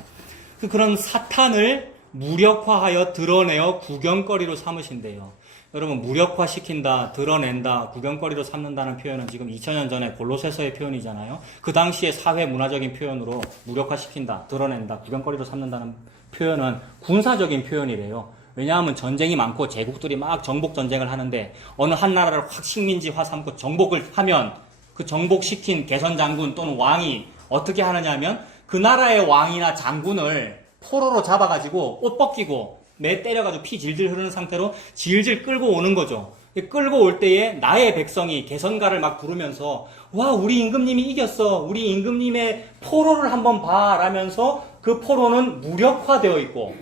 그런 사탄을 무력화하여 드러내어 구경거리로 삼으신대요. 여러분, 무력화시킨다, 드러낸다, 구경거리로 삼는다는 표현은 지금 2000년 전에 골로새서의 표현이잖아요. 그 당시의 사회 문화적인 표현으로 무력화시킨다, 드러낸다, 구경거리로 삼는다는 표현은 군사적인 표현이래요. 왜냐하면 전쟁이 많고 제국들이 막 정복 전쟁을 하는데 어느 한 나라를 확 식민지화 삼고 정복을 하면 그 정복시킨 개선 장군 또는 왕이 어떻게 하느냐 하면 그 나라의 왕이나 장군을 포로로 잡아가지고 옷 벗기고 매 때려가지고 피 질질 흐르는 상태로 질질 끌고 오는 거죠. 끌고 올 때에 나의 백성이 개선가를 막 부르면서 와, 우리 임금님이 이겼어, 우리 임금님의 포로를 한번 봐 라면서 그 포로는 무력화되어 있고,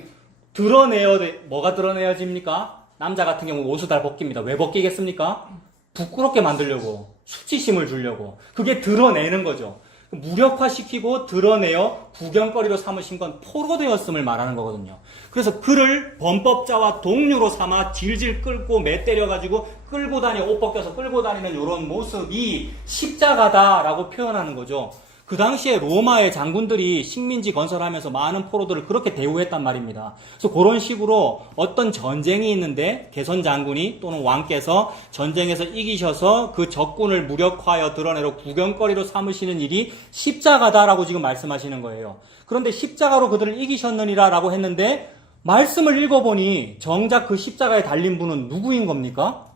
뭐가 드러내어집니까? 남자 같은 경우 옷을 다 벗깁니다. 왜 벗기겠습니까? 부끄럽게 만들려고, 수치심을 주려고. 그게 드러내는 거죠. 무력화시키고 드러내어 구경거리로 삼으신 건 포로되었음을 말하는 거거든요. 그래서 그를 범법자와 동료로 삼아 질질 끌고 매 때려가지고 끌고 다니고 옷 벗겨서 끌고 다니는 이런 모습이 십자가다라고 표현하는 거죠. 그 당시에 로마의 장군들이 식민지 건설하면서 많은 포로들을 그렇게 대우했단 말입니다. 그래서 그런 식으로 어떤 전쟁이 있는데 개선 장군이 또는 왕께서 전쟁에서 이기셔서 그 적군을 무력화하여 드러내러 구경거리로 삼으시는 일이 십자가다라고 지금 말씀하시는 거예요. 그런데 십자가로 그들을 이기셨느니라 라고 했는데 말씀을 읽어보니 정작 그 십자가에 달린 분은 누구인 겁니까?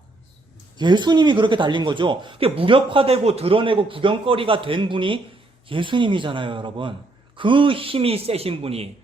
예수님이 그렇게 달린 거죠. 무력화되고 드러내고 구경거리가 된 분이 예수님이잖아요, 여러분. 그 힘이 세신 분이,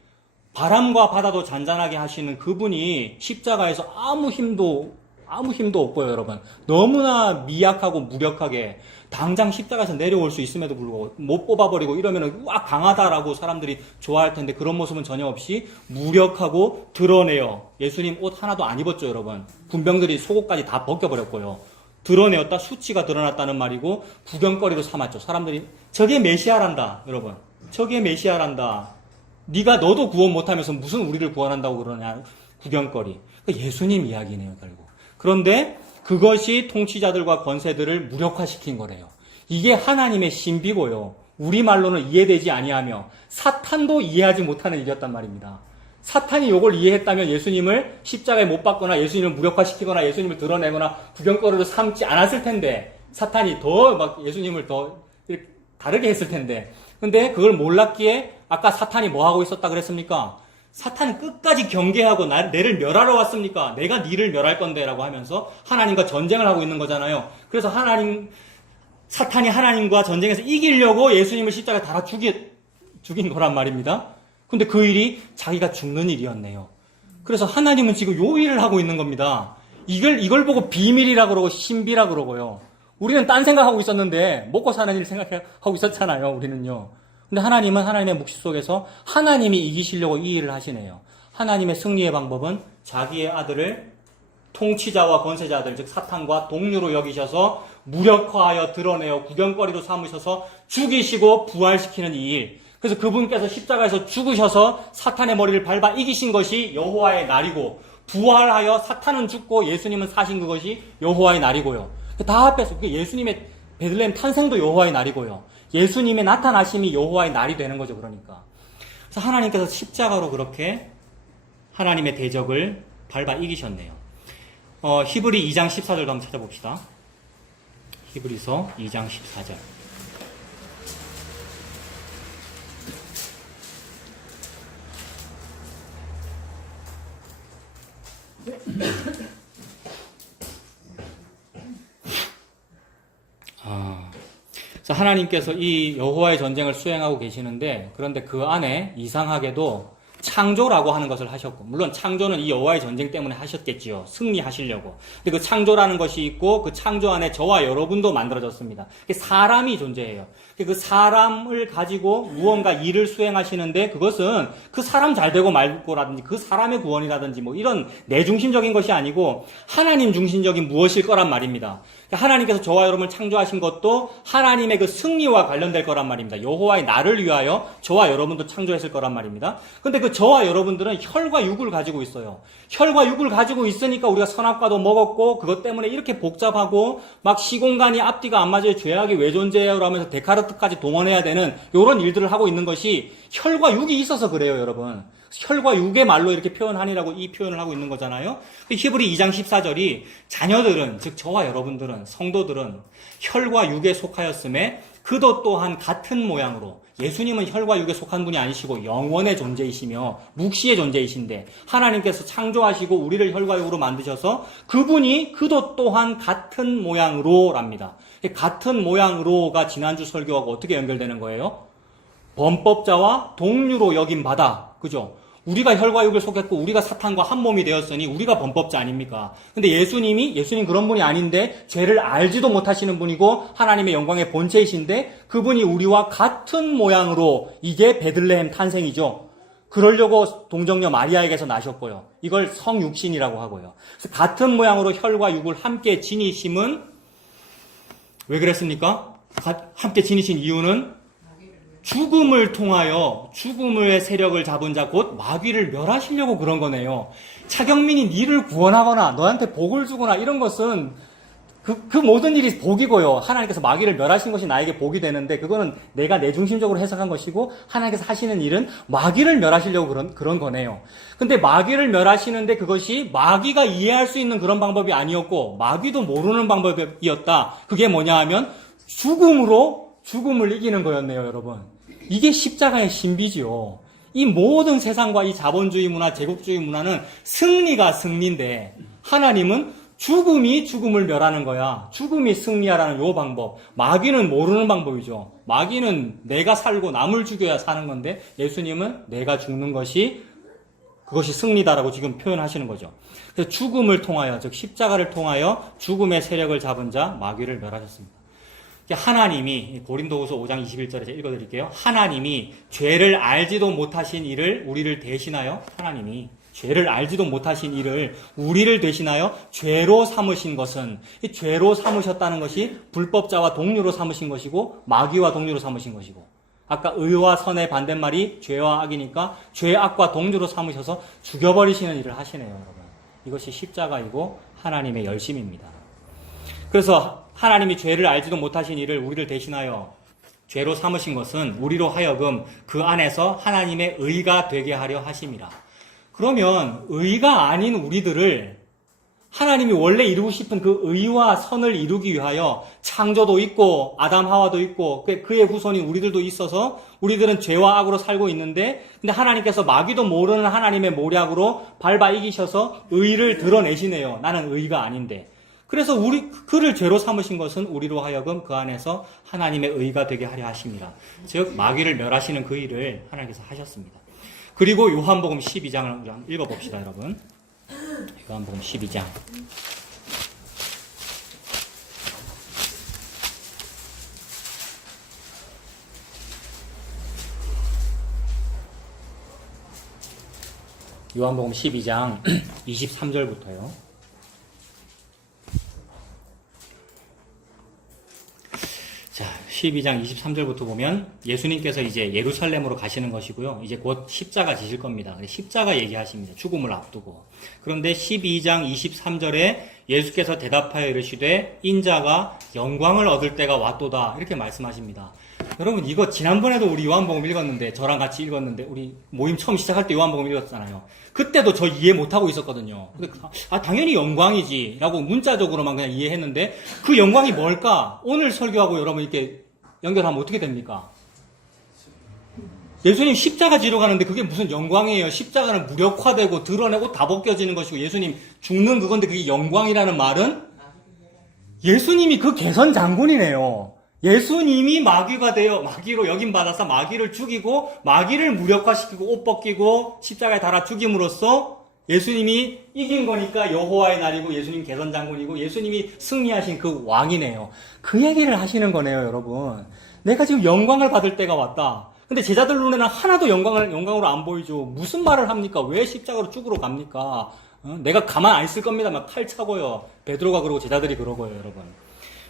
바람과 바다도 잔잔하게 하시는 그분이 십자가에서 아무 힘도 없고요, 여러분. 너무나 미약하고 무력하게 당장 십자가에서 내려올 수 있음에도 불구하고 못 뽑아버리고 이러면은 와, 강하다라고 사람들이 좋아할 텐데 그런 모습은 전혀 없이 무력하고 드러내요. 예수님 옷 하나도 안 입었죠, 여러분. 군병들이 속옷까지 다 벗겨버렸고요. 드러내었다, 수치가 드러났다는 말이고 구경거리로 삼았죠. 사람들이 저게 메시아란다, 여러분. 저게 메시아란다. 너도 구원 못하면서 무슨 우리를 구원한다고 그러냐. 구경거리. 예수님 이야기네요, 결국. 그런데 그것이 통치자들과 권세들을 무력화시킨 거래요. 이게 하나님의 신비고요. 우리말로는 이해되지 아니하며 사탄도 이해하지 못하는 일이었단 말입니다. 사탄이 이걸 이해했다면 예수님을 십자가에 못 박거나 예수님을 무력화시키거나 예수님을 드러내거나 구경거리로 삼지 않았을 텐데, 사탄이 더 막 예수님을 더 다르게 했을 텐데. 근데 그걸 몰랐기에 아까 사탄이 뭐 하고 있었다 그랬습니까? 사탄은 끝까지 경계하고 내를 멸하러 왔습니까? 내가 니를 멸할 건데 라고 하면서 하나님과 전쟁을 하고 있는 거잖아요. 그래서 사탄이 하나님과 전쟁에서 이기려고 예수님을 십자가에 달아 죽인 거란 말입니다. 근데 그 일이 자기가 죽는 일이었네요. 그래서 하나님은 지금 요 일을 하고 있는 겁니다. 이걸 보고 비밀이라 그러고 신비라 그러고요. 우리는 딴 생각하고 있었는데 먹고 사는 일 생각하고 있었잖아요, 우리는요. 근데 하나님은 하나님의 묵시 속에서 하나님이 이기시려고 이 일을 하시네요. 하나님의 승리의 방법은 자기의 아들을 통치자와 권세자들, 즉 사탄과 동료로 여기셔서 무력화하여 드러내어 구경거리로 삼으셔서 죽이시고 부활시키는 이 일. 그래서 그분께서 십자가에서 죽으셔서 사탄의 머리를 밟아 이기신 것이 여호와의 날이고, 부활하여 사탄은 죽고 예수님은 사신 그것이 여호와의 날이고요. 다 합해서 예수님의 베들레헴 탄생도 여호와의 날이고요. 예수님의 나타나심이 여호와의 날이 되는 거죠, 그러니까. 그래서 하나님께서 십자가로 그렇게 하나님의 대적을 밟아 이기셨네요. 히브리 2장 14절도 한번 찾아봅시다. 히브리서 2장 14절. 그래서 하나님께서 이 여호와의 전쟁을 수행하고 계시는데, 그런데 그 안에 이상하게도 창조라고 하는 것을 하셨고, 물론 창조는 이 여호와의 전쟁 때문에 하셨겠지요. 승리하시려고. 근데 그 창조라는 것이 있고, 그 창조 안에 저와 여러분도 만들어졌습니다. 사람이 존재해요. 그 사람을 가지고 무언가 일을 수행하시는데, 그것은 그 사람 잘 되고 말고라든지 그 사람의 구원이라든지 뭐 이런 내중심적인 것이 아니고 하나님 중심적인 무엇일 거란 말입니다. 하나님께서 저와 여러분을 창조하신 것도 하나님의 그 승리와 관련될 거란 말입니다. 여호와의 나를 위하여 저와 여러분도 창조했을 거란 말입니다. 근데 그 저와 여러분들은 혈과 육을 가지고 있어요. 혈과 육을 가지고 있으니까 우리가 선악과도 먹었고, 그것 때문에 이렇게 복잡하고 막 시공간이 앞뒤가 안 맞아요. 죄악이 왜 존재해요? 라면서 데카르트까지 동원해야 되는 이런 일들을 하고 있는 것이 혈과 육이 있어서 그래요, 여러분. 혈과 육의 말로 이렇게 표현하니라고 이 표현을 하고 있는 거잖아요. 히브리 2장 14절이 자녀들은, 즉 저와 여러분들은, 성도들은 혈과 육에 속하였음에 그도 또한 같은 모양으로, 예수님은 혈과 육에 속한 분이 아니시고 영원의 존재이시며 묵시의 존재이신데, 하나님께서 창조하시고 우리를 혈과 육으로 만드셔서 그분이 그도 또한 같은 모양으로랍니다. 같은 모양으로가 지난주 설교하고 어떻게 연결되는 거예요? 범법자와 동류로 여김 받아, 그죠? 우리가 혈과 육을 속했고 우리가 사탄과 한 몸이 되었으니 우리가 범법자 아닙니까? 근데 예수님 그런 분이 아닌데 죄를 알지도 못하시는 분이고 하나님의 영광의 본체이신데 그분이 우리와 같은 모양으로, 이게 베들레헴 탄생이죠. 그러려고 동정녀 마리아에게서 나셨고요. 이걸 성육신이라고 하고요. 그래서 같은 모양으로 혈과 육을 함께 지니심은 왜 그랬습니까? 함께 지니신 이유는 죽음을 통하여 죽음의 세력을 잡은 자 곧 마귀를 멸하시려고 그런 거네요. 차경민이 니를 구원하거나 너한테 복을 주거나 이런 것은 그 모든 일이 복이고요. 하나님께서 마귀를 멸하신 것이 나에게 복이 되는데, 그거는 내가 내중심적으로 해석한 것이고, 하나님께서 하시는 일은 마귀를 멸하시려고 그런 거네요. 근데 마귀를 멸하시는데 그것이 마귀가 이해할 수 있는 그런 방법이 아니었고, 마귀도 모르는 방법이었다. 그게 뭐냐 하면 죽음으로 죽음을 이기는 거였네요, 여러분. 이게 십자가의 신비지요. 이 모든 세상과 이 자본주의 문화, 제국주의 문화는 승리가 승리인데, 하나님은 죽음이 죽음을 멸하는 거야. 죽음이 승리하라는 요 방법. 마귀는 모르는 방법이죠. 마귀는 내가 살고 남을 죽여야 사는 건데, 예수님은 내가 죽는 것이, 그것이 승리다라고 지금 표현하시는 거죠. 그래서 죽음을 통하여, 즉 십자가를 통하여 죽음의 세력을 잡은 자 마귀를 멸하셨습니다. 하나님이, 고린도후서 5장 21절에 제가 읽어드릴게요. 하나님이 죄를 알지도 못하신 이를 우리를 대신하여, 하나님이 죄를 알지도 못하신 이를 우리를 대신하여 죄로 삼으신 것은, 이 죄로 삼으셨다는 것이 불법자와 동류로 삼으신 것이고 마귀와 동류로 삼으신 것이고, 아까 의와 선의 반대말이 죄와 악이니까 죄, 악과 동류로 삼으셔서 죽여버리시는 일을 하시네요, 여러분. 이것이 십자가이고 하나님의 열심입니다. 그래서 하나님이 죄를 알지도 못하신 이를 우리를 대신하여 죄로 삼으신 것은 우리로 하여금 그 안에서 하나님의 의가 되게 하려 하심이라. 그러면 의가 아닌 우리들을 하나님이 원래 이루고 싶은 그 의와 선을 이루기 위하여 창조도 있고 아담 하와도 있고 그의 후손인 우리들도 있어서 우리들은 죄와 악으로 살고 있는데, 근데 하나님께서 마귀도 모르는 하나님의 모략으로 밟아 이기셔서 의를 드러내시네요. 나는 의가 아닌데. 그래서 그를 죄로 삼으신 것은 우리로 하여금 그 안에서 하나님의 의가 되게 하려 하십니다. 즉 마귀를 멸하시는 그 일을 하나님께서 하셨습니다. 그리고 요한복음 12장을 읽어봅시다, 여러분. 요한복음 12장. 요한복음 12장 23절부터요. 자, 12장 23절부터 보면 예수님께서 이제 예루살렘으로 가시는 것이고요. 이제 곧 십자가 지실 겁니다. 십자가 얘기하십니다. 죽음을 앞두고. 그런데 12장 23절에 예수께서 대답하여 이르시되 인자가 영광을 얻을 때가 왔도다. 이렇게 말씀하십니다. 여러분, 이거 지난번에도 우리 요한복음 읽었는데, 저랑 같이 읽었는데, 우리 모임 처음 시작할 때 요한복음 읽었잖아요. 그때도 저 이해 못하고 있었거든요. 근데 당연히 영광이지 라고 문자적으로만 그냥 이해했는데, 그 영광이 뭘까? 오늘 설교하고 여러분 이렇게 연결하면 어떻게 됩니까? 예수님 십자가 지러 가는데 그게 무슨 영광이에요? 십자가는 무력화되고 드러내고 다 벗겨지는 것이고 예수님 죽는 그건데 그게 영광이라는 말은 예수님이 그 개선 장군이네요. 예수님이 마귀가 되어 마귀로 여김받아서 마귀를 죽이고 마귀를 무력화시키고 옷 벗기고 십자가에 달아 죽임으로써 예수님이 이긴 거니까 여호와의 날이고 예수님 개선장군이고 예수님이 승리하신 그 왕이네요. 그 얘기를 하시는 거네요, 여러분. 내가 지금 영광을 받을 때가 왔다. 근데 제자들 눈에는 하나도 영광으로 안 보이죠. 무슨 말을 합니까? 왜 십자가로 죽으러 갑니까? 내가 가만 안 있을 겁니다. 막 칼 차고요. 베드로가 그러고 제자들이 그러고요, 여러분.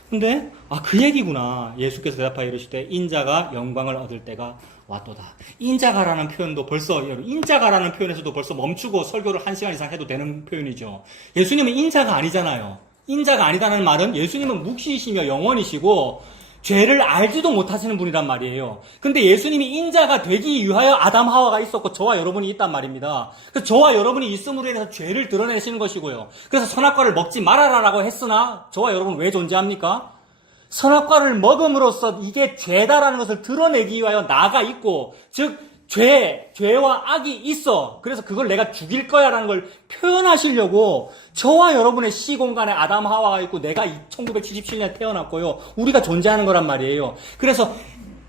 근데 그 얘기구나. 예수께서 대답하여 이르시되 인자가 영광을 얻을 때가 왔도다. 인자가라는 표현도 벌써 인자가라는 표현에서도 벌써 멈추고 설교를 1시간 이상 해도 되는 표현이죠. 예수님은 인자가 아니잖아요. 인자가 아니다는 말은 예수님은 묵시이시며 영원이시고 죄를 알지도 못하시는 분이란 말이에요. 근데 예수님이 인자가 되기 위하여 아담 하와가 있었고 저와 여러분이 있단 말입니다. 그래서 저와 여러분이 있음으로 인해서 죄를 드러내시는 것이고요. 그래서 선악과를 먹지 말아라라고 했으나 저와 여러분 왜 존재합니까? 선악과를 먹음으로써 이게 죄다라는 것을 드러내기 위하여 나가 있고, 즉 죄와 악이 있어. 그래서 그걸 내가 죽일 거야라는 걸 표현하시려고 저와 여러분의 시공간에 아담 하와가 있고 내가 1977년에 태어났고요. 우리가 존재하는 거란 말이에요. 그래서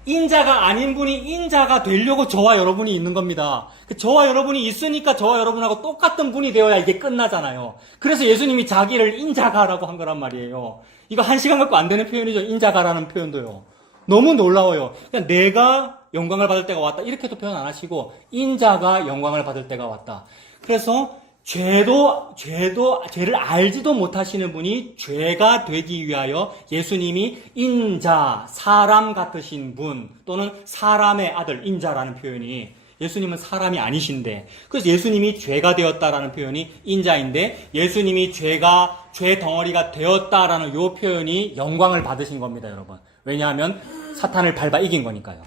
인자가 아닌 분이 인자가 되려고 저와 여러분이 있는 겁니다. 저와 여러분이 있으니까 저와 여러분하고 똑같은 분이 되어야 이게 끝나잖아요. 그래서 예수님이 자기를 인자가라고 한 거란 말이에요. 이거 1시간 갖고 안 되는 표현이죠. 인자가라는 표현도요. 너무 놀라워요. 그냥 내가 영광을 받을 때가 왔다. 이렇게도 표현 안 하시고 인자가 영광을 받을 때가 왔다. 그래서 죄를 알지도 못하시는 분이 죄가 되기 위하여 예수님이 인자, 사람 같으신 분 또는 사람의 아들, 인자라는 표현이 예수님은 사람이 아니신데 그래서 예수님이 죄가 되었다라는 표현이 인자인데 예수님이 죄 덩어리가 되었다라는 이 표현이 영광을 받으신 겁니다, 여러분. 왜냐하면 사탄을 밟아 이긴 거니까요.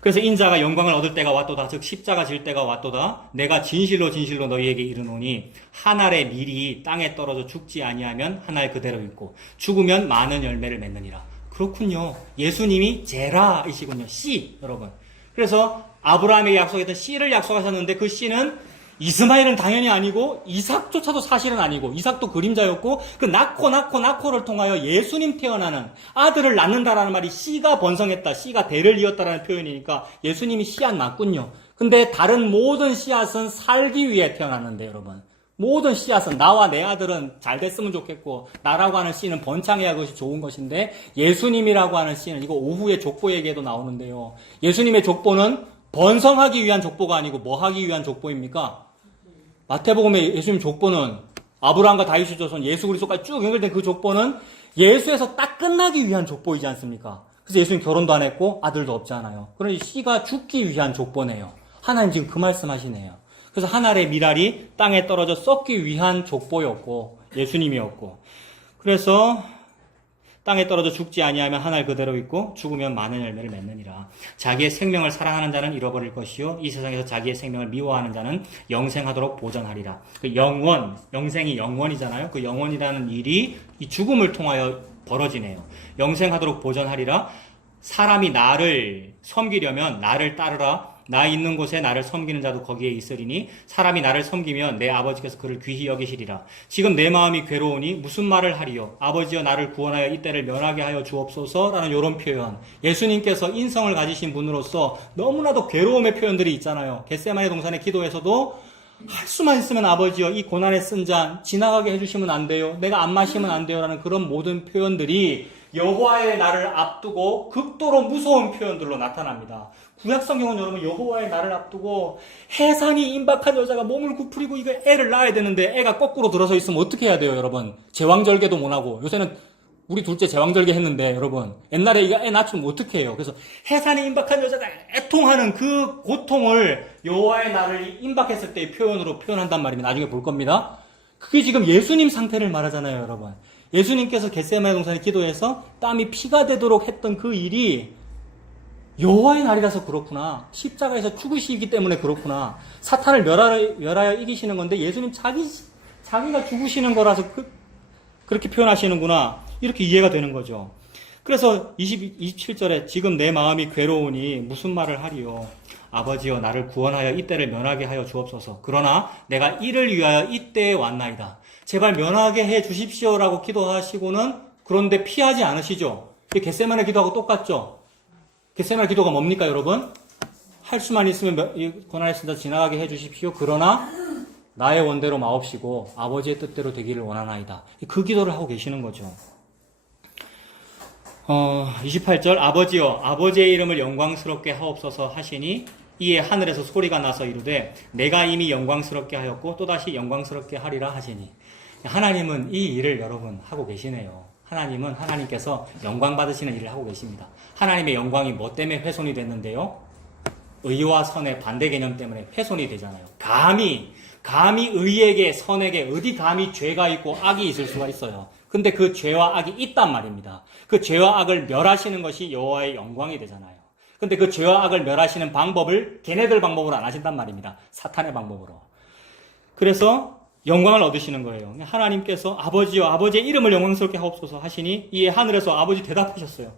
그래서 인자가 영광을 얻을 때가 왔도다. 즉 십자가 질 때가 왔도다. 내가 진실로 너희에게 이르노니 한 알의 밀이 땅에 떨어져 죽지 아니하면 한 알 그대로 있고 죽으면 많은 열매를 맺느니라. 그렇군요. 예수님이 제라이시군요. 씨, 여러분. 그래서 아브라함에게 약속했던 씨를 약속하셨는데 그 씨는 이스마엘은 당연히 아니고 이삭조차도 사실은 아니고 이삭도 그림자였고 그 낳고를 통하여 예수님 태어나는 아들을 낳는다라는 말이 씨가 번성했다, 씨가 대를 이었다라는 표현이니까 예수님이 씨앗 맞군요. 근데 다른 모든 씨앗은 살기 위해 태어났는데 여러분, 모든 씨앗은 나와 내 아들은 잘 됐으면 좋겠고 나라고 하는 씨는 번창해야 그것이 좋은 것인데 예수님이라고 하는 씨는 이거 오후에 족보 얘기에도 나오는데요. 예수님의 족보는 번성하기 위한 족보가 아니고 뭐 하기 위한 족보입니까? 마태복음의 예수님 족보는 아브라함과 다윗의 조선 예수 그리스도까지 쭉 연결된 그 족보는 예수에서 딱 끝나기 위한 족보이지 않습니까? 그래서 예수님 결혼도 안 했고 아들도 없잖아요. 그러니 씨가 죽기 위한 족보네요. 하나님 지금 그 말씀하시네요. 그래서 한 알의 밀알이 땅에 떨어져 썩기 위한 족보였고 예수님이었고 그래서 땅에 떨어져 죽지 아니하면 한 알 그대로 있고 죽으면 많은 열매를 맺느니라. 자기의 생명을 사랑하는 자는 잃어버릴 것이요 이 세상에서 자기의 생명을 미워하는 자는 영생하도록 보전하리라. 그 영생이 영원이잖아요. 그 영원이라는 일이 이 죽음을 통하여 벌어지네요. 영생하도록 보전하리라. 사람이 나를 섬기려면 나를 따르라. 나 있는 곳에 나를 섬기는 자도 거기에 있으리니 사람이 나를 섬기면 내 아버지께서 그를 귀히 여기시리라. 지금 내 마음이 괴로우니 무슨 말을 하리요? 아버지여 나를 구원하여 이때를 면하게 하여 주옵소서라는 이런 표현. 예수님께서 인성을 가지신 분으로서 너무나도 괴로움의 표현들이 있잖아요. 겟세마네 동산의 기도에서도 할 수만 있으면 아버지여 이 고난에 쓴 잔 지나가게 해주시면 안 돼요. 내가 안 마시면 안 돼요. 라는 그런 모든 표현들이 여호와의 날을 앞두고 극도로 무서운 표현들로 나타납니다. 구약성경은 여러분 여호와의 날을 앞두고 해산이 임박한 여자가 몸을 구부리고 이거 애를 낳아야 되는데 애가 거꾸로 들어서 있으면 어떻게 해야 돼요, 여러분? 제왕절개도 못하고 요새는 우리 둘째 제왕절개 했는데 여러분 옛날에 이거 애 낳으면 어떻게 해요? 그래서 해산이 임박한 여자가 애통하는 그 고통을 여호와의 날을 임박했을 때의 표현으로 표현한단 말입니다. 나중에 볼 겁니다. 그게 지금 예수님 상태를 말하잖아요, 여러분. 예수님께서 겟세마네 동산의 기도에서 땀이 피가 되도록 했던 그 일이 여호와의 날이라서 그렇구나. 십자가에서 죽으시기 때문에 그렇구나. 사탄을 멸하여 이기시는 건데 예수님 자기가 죽으시는 거라서 그렇게 표현하시는구나. 이렇게 이해가 되는 거죠. 그래서 27절에 지금 내 마음이 괴로우니 무슨 말을 하리요? 아버지여 나를 구원하여 이때를 면하게 하여 주옵소서. 그러나 내가 이를 위하여 이때에 왔나이다. 제발 면하게 해 주십시오라고 기도하시고는 그런데 피하지 않으시죠. 겟세마네 기도하고 똑같죠? 겟세마네 기도가 뭡니까, 여러분? 할 수만 있으면 이 고난의 지나가게 해주십시오. 그러나 나의 원대로 마옵시고 아버지의 뜻대로 되기를 원하나이다. 그 기도를 하고 계시는 거죠. 28절 아버지여 아버지의 이름을 영광스럽게 하옵소서 하시니 이에 하늘에서 소리가 나서 이르되 내가 이미 영광스럽게 하였고 또다시 영광스럽게 하리라 하시니 하나님은 이 일을 여러분 하고 계시네요. 하나님은 하나님께서 영광 받으시는 일을 하고 계십니다. 하나님의 영광이 뭐 때문에 훼손이 됐는데요? 의와 선의 반대 개념 때문에 훼손이 되잖아요. 감히 의에게 선에게 어디 감히 죄가 있고 악이 있을 수가 있어요. 근데 그 죄와 악이 있단 말입니다. 그 죄와 악을 멸하시는 것이 여호와의 영광이 되잖아요. 근데 그 죄와 악을 멸하시는 방법을 걔네들 방법으로 안 하신단 말입니다. 사탄의 방법으로. 그래서 영광을 얻으시는 거예요. 하나님께서 아버지여 아버지의 이름을 영광스럽게 하옵소서 하시니 이에 하늘에서 아버지 대답하셨어요.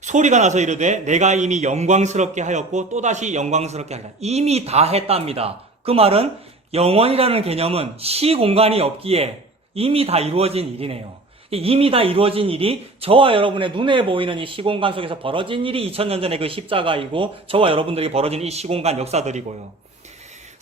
소리가 나서 이르되 내가 이미 영광스럽게 하였고 또다시 영광스럽게 하리라. 이미 다 했답니다. 그 말은 영원이라는 개념은 시공간이 없기에 이미 다 이루어진 일이네요. 이미 다 이루어진 일이 저와 여러분의 눈에 보이는 이 시공간 속에서 벌어진 일이 2000년 전의 그 십자가이고 저와 여러분들에게 벌어진 이 시공간 역사들이고요.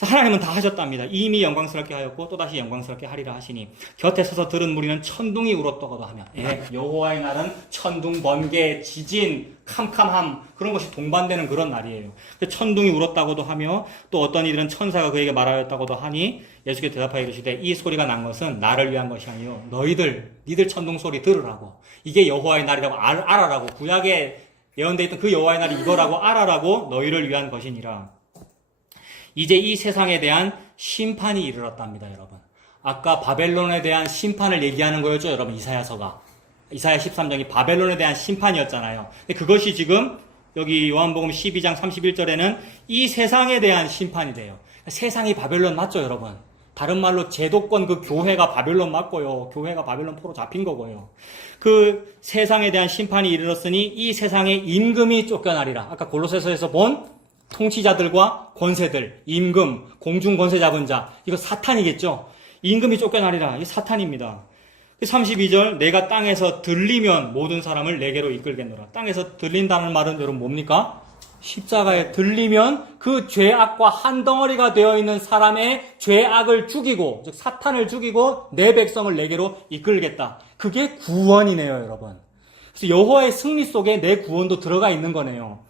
하나님은 다 하셨답니다. 이미 영광스럽게 하였고 또다시 영광스럽게 하리라 하시니 곁에 서서 들은 무리는 천둥이 울었다고도 하며 여호와의 날은 천둥, 번개, 지진, 캄캄함 그런 것이 동반되는 그런 날이에요. 천둥이 울었다고도 하며 또 어떤 이들은 천사가 그에게 말하였다고도 하니 예수께서 대답하여 이르시되 이 소리가 난 것은 나를 위한 것이 아니요 니들 천둥 소리 들으라고 이게 여호와의 날이라고 알아라고 구약에 예언되어 있던 그 여호와의 날이 이거라고 알아라고 너희를 위한 것이니라. 이제 이 세상에 대한 심판이 이르렀답니다, 여러분. 아까 바벨론에 대한 심판을 얘기하는 거였죠, 여러분, 이사야서가. 이사야 13장이 바벨론에 대한 심판이었잖아요. 근데 그것이 지금 여기 요한복음 12장 31절에는 이 세상에 대한 심판이 돼요. 세상이 바벨론 맞죠, 여러분? 다른 말로 제도권 그 교회가 바벨론 맞고요. 교회가 바벨론 포로 잡힌 거고요. 그 세상에 대한 심판이 이르렀으니 이 세상의 임금이 쫓겨나리라. 아까 골로새서에서 본 통치자들과 권세들, 임금, 공중 권세 잡은 자, 이거 사탄이겠죠? 임금이 쫓겨나리라. 이게 사탄입니다. 32절, 내가 땅에서 들리면 모든 사람을 내게로 이끌겠노라. 땅에서 들린다는 말은 여러분 뭡니까? 십자가에 들리면 그 죄악과 한 덩어리가 되어 있는 사람의 죄악을 죽이고, 즉 사탄을 죽이고 내 백성을 내게로 이끌겠다. 그게 구원이네요, 여러분. 그래서 여호와의 승리 속에 내 구원도 들어가 있는 거네요.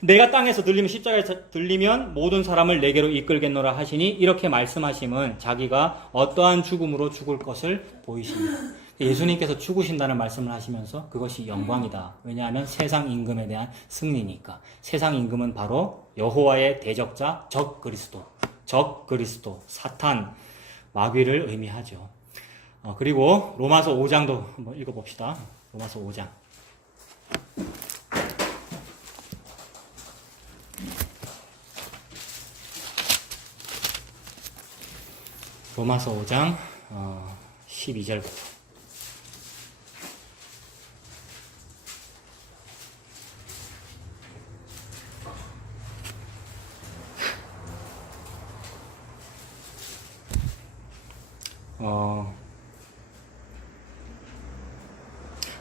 내가 땅에서 들리면 십자가에서 들리면 모든 사람을 내게로 이끌겠노라 하시니 이렇게 말씀하심은 자기가 어떠한 죽음으로 죽을 것을 보이십니다. 예수님께서 죽으신다는 말씀을 하시면서 그것이 영광이다. 왜냐하면 세상 임금에 대한 승리니까. 세상 임금은 바로 여호와의 대적자 적 그리스도, 사탄, 마귀를 의미하죠. 그리고 로마서 5장도 한번 읽어봅시다. 로마서 5장. 로마서 5장 12절부터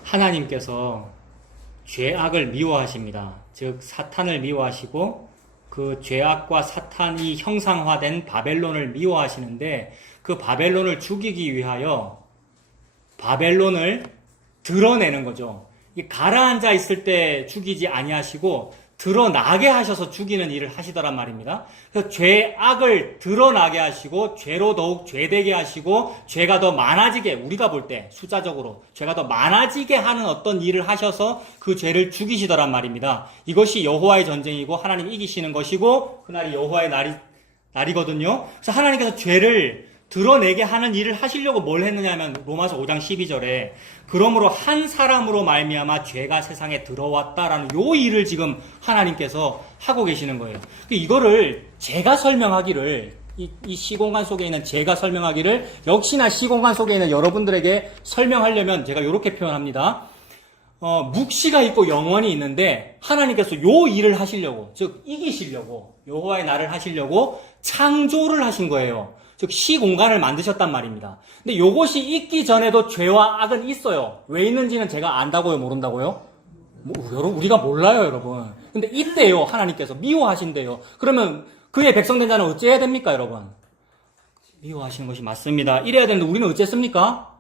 하나님께서 죄악을 미워하십니다. 즉 사탄을 미워하시고 그 죄악과 사탄이 형상화된 바벨론을 미워하시는데 그 바벨론을 죽이기 위하여 바벨론을 드러내는 거죠. 가라앉아 있을 때 죽이지 아니하시고 드러나게 하셔서 죽이는 일을 하시더란 말입니다. 그래서 죄악을 드러나게 하시고 죄로 더욱 죄되게 하시고 죄가 더 많아지게 우리가 볼 때 숫자적으로 죄가 더 많아지게 하는 어떤 일을 하셔서 그 죄를 죽이시더란 말입니다. 이것이 여호와의 전쟁이고 하나님 이기시는 것이고 그날이 여호와의 날이거든요. 그래서 하나님께서 죄를 드러내게 하는 일을 하시려고 뭘 했느냐면 로마서 5장 12절에 그러므로 한 사람으로 말미암아 죄가 세상에 들어왔다라는 요 일을 지금 하나님께서 하고 계시는 거예요. 이거를 제가 설명하기를 이 시공간 속에 있는 제가 설명하기를 역시나 시공간 속에 있는 여러분들에게 설명하려면 제가 이렇게 표현합니다. 묵시가 있고 영원이 있는데 하나님께서 요 일을 하시려고 즉 이기시려고 여호와의 날을 하시려고 창조를 하신 거예요. 즉 시공간을 만드셨단 말입니다. 근데 요것이 있기 전에도 죄와 악은 있어요. 왜 있는지는 제가 안다고요? 모른다고요? 여러분, 우리가 몰라요, 여러분. 근데 이때요, 하나님께서 미워하신대요. 그러면 그의 백성된 자는 어찌해야 됩니까, 여러분? 미워하시는 것이 맞습니다. 이래야 되는데 우리는 어쨌습니까?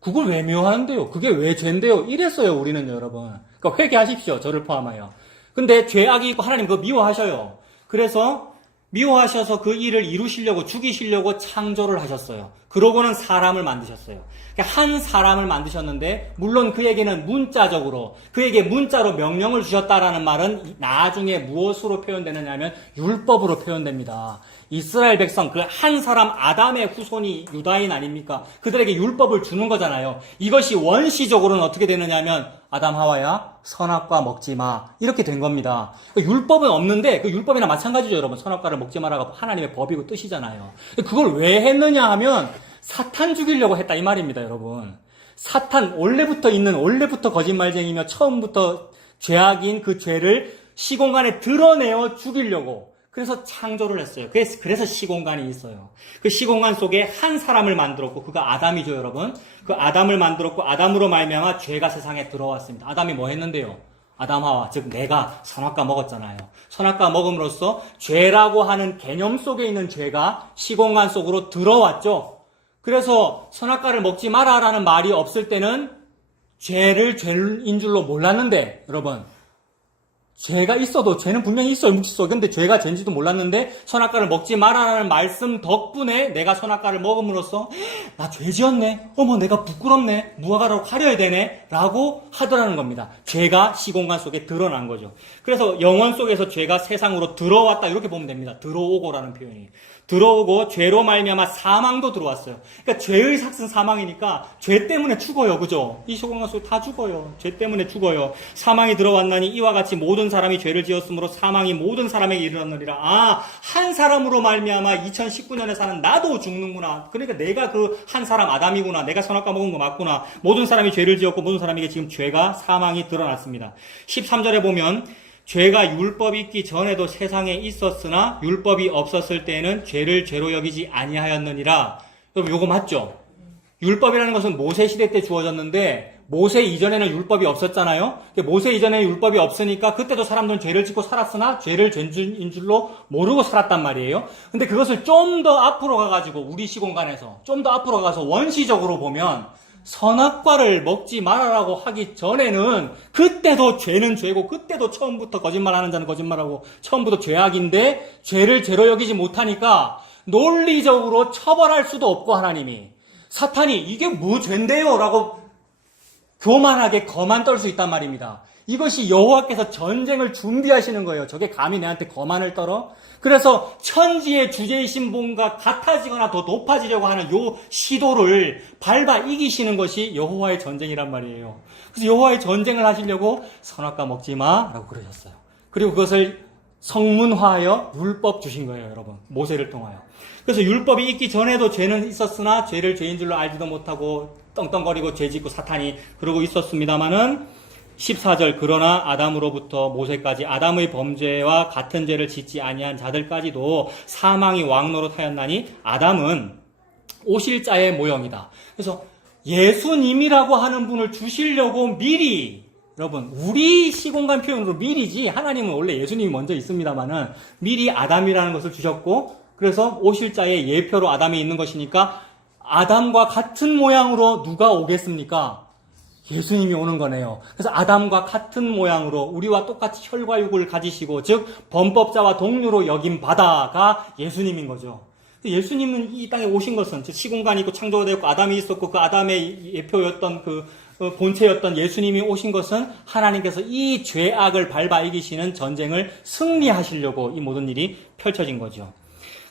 그걸 왜 미워하는데요? 그게 왜 죄인데요? 이랬어요, 우리는 여러분. 그러니까 회개하십시오, 저를 포함하여. 근데 죄악이 있고 하나님 그거 미워하셔요. 그래서 미워하셔서 그 일을 이루시려고, 죽이시려고 창조를 하셨어요. 그러고는 사람을 만드셨어요. 한 사람을 만드셨는데, 물론 그에게는 문자적으로, 그에게 문자로 명령을 주셨다라는 말은 나중에 무엇으로 표현되느냐 하면 율법으로 표현됩니다. 이스라엘 백성, 그 한 사람 아담의 후손이 유다인 아닙니까? 그들에게 율법을 주는 거잖아요. 이것이 원시적으로는 어떻게 되느냐 하면, 아담 하와야 선악과 먹지 마. 이렇게 된 겁니다. 율법은 없는데 그 율법이나 마찬가지죠, 여러분. 선악과를 먹지 마라가 하나님의 법이고 뜻이잖아요. 그걸 왜 했느냐 하면 사탄 죽이려고 했다 이 말입니다, 여러분. 사탄 원래부터 거짓말쟁이며 처음부터 죄악인 그 죄를 시공간에 드러내어 죽이려고. 그래서 창조를 했어요. 그래서 시공간이 있어요. 그 시공간 속에 한 사람을 만들었고 그가 아담이죠, 여러분. 그 아담을 만들었고 아담으로 말미암아 죄가 세상에 들어왔습니다. 아담이 뭐 했는데요? 아담 하와, 즉 내가 선악과 먹었잖아요. 선악과 먹음으로써 죄라고 하는 개념 속에 있는 죄가 시공간 속으로 들어왔죠. 그래서 선악과를 먹지 마라라는 말이 없을 때는 죄를 죄인 줄로 몰랐는데, 여러분, 죄가 있어도 죄는 분명히 있어요, 묵시 속에. 근데 죄가 죄인지도 몰랐는데 선악과를 먹지 마라라는 말씀 덕분에 내가 선악과를 먹음으로써 나 죄 지었네, 어머 내가 부끄럽네, 무화과로 가려야 되네 라고 하더라는 겁니다. 죄가 시공간 속에 드러난 거죠. 그래서 영혼 속에서 죄가 세상으로 들어왔다 이렇게 보면 됩니다. 들어오고라는 표현이. 들어오고 죄로 말미암아 사망도 들어왔어요. 그러니까 죄의 삭은 사망이니까 죄 때문에 죽어요. 그죠? 이 시공간 속에 다 죽어요. 죄 때문에 죽어요. 사망이 들어왔나니 이와 같이 모든 사람이 죄를 지었으므로 사망이 모든 사람에게 이르렀느니라. 아, 한 사람으로 말미암아 2019년에 사는 나도 죽는구나. 그러니까 내가 그 한 사람 아담이구나. 내가 선악과 먹은 거 맞구나. 모든 사람이 죄를 지었고 모든 사람에게 지금 죄가 사망이 드러났습니다. 13절에 보면 죄가 율법이 있기 전에도 세상에 있었으나 율법이 없었을 때에는 죄를 죄로 여기지 아니하였느니라. 여러분 요거 맞죠? 율법이라는 것은 모세 시대 때 주어졌는데 모세 이전에는 율법이 없었잖아요. 모세 이전에는 율법이 없으니까 그때도 사람들은 죄를 짓고 살았으나 죄를 죄인 줄로 모르고 살았단 말이에요. 근데 그것을 좀 더 앞으로 가가지고 우리 시공간에서 좀 더 앞으로 가서 원시적으로 보면 선악과를 먹지 말아라고 하기 전에는 그때도 죄는 죄고 그때도 처음부터 거짓말하는 자는 거짓말하고 처음부터 죄악인데 죄를 죄로 여기지 못하니까 논리적으로 처벌할 수도 없고 하나님이 사탄이 이게 뭐 죄인데요? 라고 교만하게 거만 떨 수 있단 말입니다. 이것이 여호와께서 전쟁을 준비하시는 거예요. 저게 감히 내한테 거만을 떨어? 그래서 천지의 주제이신 분과 같아지거나 더 높아지려고 하는 요 시도를 밟아 이기시는 것이 여호와의 전쟁이란 말이에요. 그래서 여호와의 전쟁을 하시려고 선악과 먹지 마라고 그러셨어요. 그리고 그것을 성문화하여 율법 주신 거예요, 여러분. 모세를 통하여. 그래서 율법이 있기 전에도 죄는 있었으나 죄를 죄인 줄로 알지도 못하고 떵떵거리고 죄 짓고 사탄이 그러고 있었습니다마는 14절 그러나 아담으로부터 모세까지 아담의 범죄와 같은 죄를 짓지 아니한 자들까지도 사망이 왕노릇하였나니 아담은 오실 자의 모형이다. 그래서 예수님이라고 하는 분을 주시려고 미리, 여러분 우리 시공간 표현으로 미리지 하나님은 원래 예수님이 먼저 있습니다마는 미리 아담이라는 것을 주셨고 그래서 오실 자의 예표로 아담이 있는 것이니까 아담과 같은 모양으로 누가 오겠습니까? 예수님이 오는 거네요. 그래서 아담과 같은 모양으로 우리와 똑같이 혈과 육을 가지시고 즉 범법자와 동류로 여김 바다가 예수님인 거죠. 예수님은 이 땅에 오신 것은 즉 시공간이 있고 창조가 되었고 아담이 있었고 그 아담의 예표였던 그 본체였던 예수님이 오신 것은 하나님께서 이 죄악을 밟아 이기시는 전쟁을 승리하시려고 이 모든 일이 펼쳐진 거죠.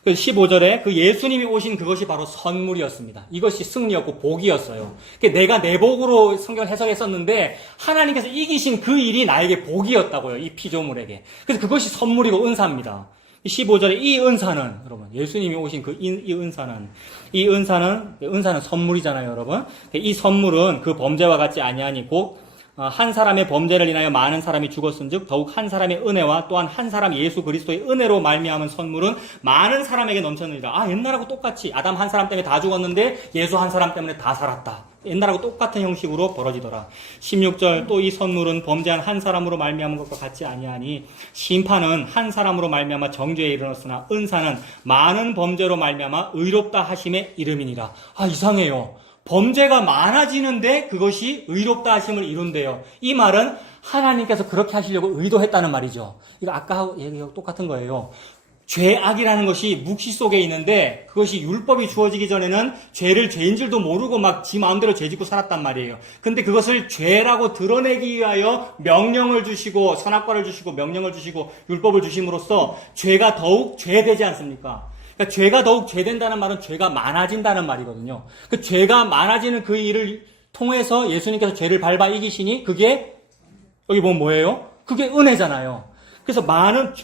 15절에 그 예수님이 오신 그것이 바로 선물이었습니다. 이것이 승리였고 복이었어요. 내가 내 복으로 성경을 해석했었는데 하나님께서 이기신 그 일이 나에게 복이었다고요. 이 피조물에게. 그래서 그것이 선물이고 은사입니다. 15절에 이 은사는 여러분 예수님이 오신 이 은사는 선물이잖아요, 여러분. 이 선물은 그 범죄와 같지 아니하니 곧 한 사람의 범죄를 인하여 많은 사람이 죽었은즉 더욱 한 사람의 은혜와 또한 한 사람 예수 그리스도의 은혜로 말미암은 선물은 많은 사람에게 넘쳤느니라. 옛날하고 똑같이 아담 한 사람 때문에 다 죽었는데 예수 한 사람 때문에 다 살았다. 옛날하고 똑같은 형식으로 벌어지더라. 16절 또 이 선물은 범죄한 한 사람으로 말미암은 것과 같지 아니하니 심판은 한 사람으로 말미암아 정죄에 이르렀으나 은사는 많은 범죄로 말미암아 의롭다 하심의 이름이니라. 아, 이상해요. 범죄가 많아지는데 그것이 의롭다 하심을 이룬대요. 이 말은 하나님께서 그렇게 하시려고 의도했다는 말이죠. 이거 아까 얘기하고 똑같은 거예요. 죄악이라는 것이 묵시 속에 있는데 그것이 율법이 주어지기 전에는 죄를 죄인 줄도 모르고 막 지 마음대로 죄 짓고 살았단 말이에요. 근데 그것을 죄라고 드러내기 위하여 명령을 주시고 선악과를 주시고 명령을 주시고 율법을 주심으로써 죄가 더욱 죄되지 않습니까? 그러니까 죄가 더욱 죄된다는 말은 죄가 많아진다는 말이거든요. 그 죄가 많아지는 그 일을 통해서 예수님께서 죄를 밟아 이기시니 그게 여기 보면 뭐예요? 그게 은혜잖아요. 그래서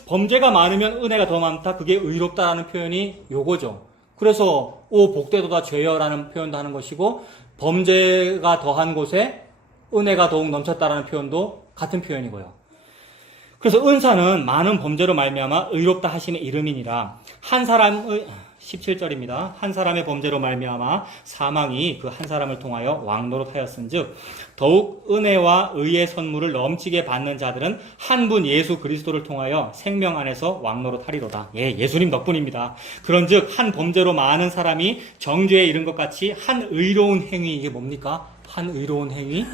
범죄가 많으면 은혜가 더 많다. 그게 의롭다라는 표현이 요거죠. 그래서 오 복되도다 죄여라는 표현도 하는 것이고 범죄가 더한 곳에 은혜가 더욱 넘쳤다라는 표현도 같은 표현이고요. 그래서 은사는 많은 범죄로 말미암아 의롭다 하심의 이름이니라. 한 사람의 17절입니다. 한 사람의 범죄로 말미암아 사망이 그 한 사람을 통하여 왕노릇하였은즉 더욱 은혜와 의의 선물을 넘치게 받는 자들은 한 분 예수 그리스도를 통하여 생명 안에서 왕노릇하리로다. 예수님 덕분입니다. 그런즉 한 범죄로 많은 사람이 정죄에 이른 것 같이 한 의로운 행위, 이게 뭡니까? 한 의로운 행위?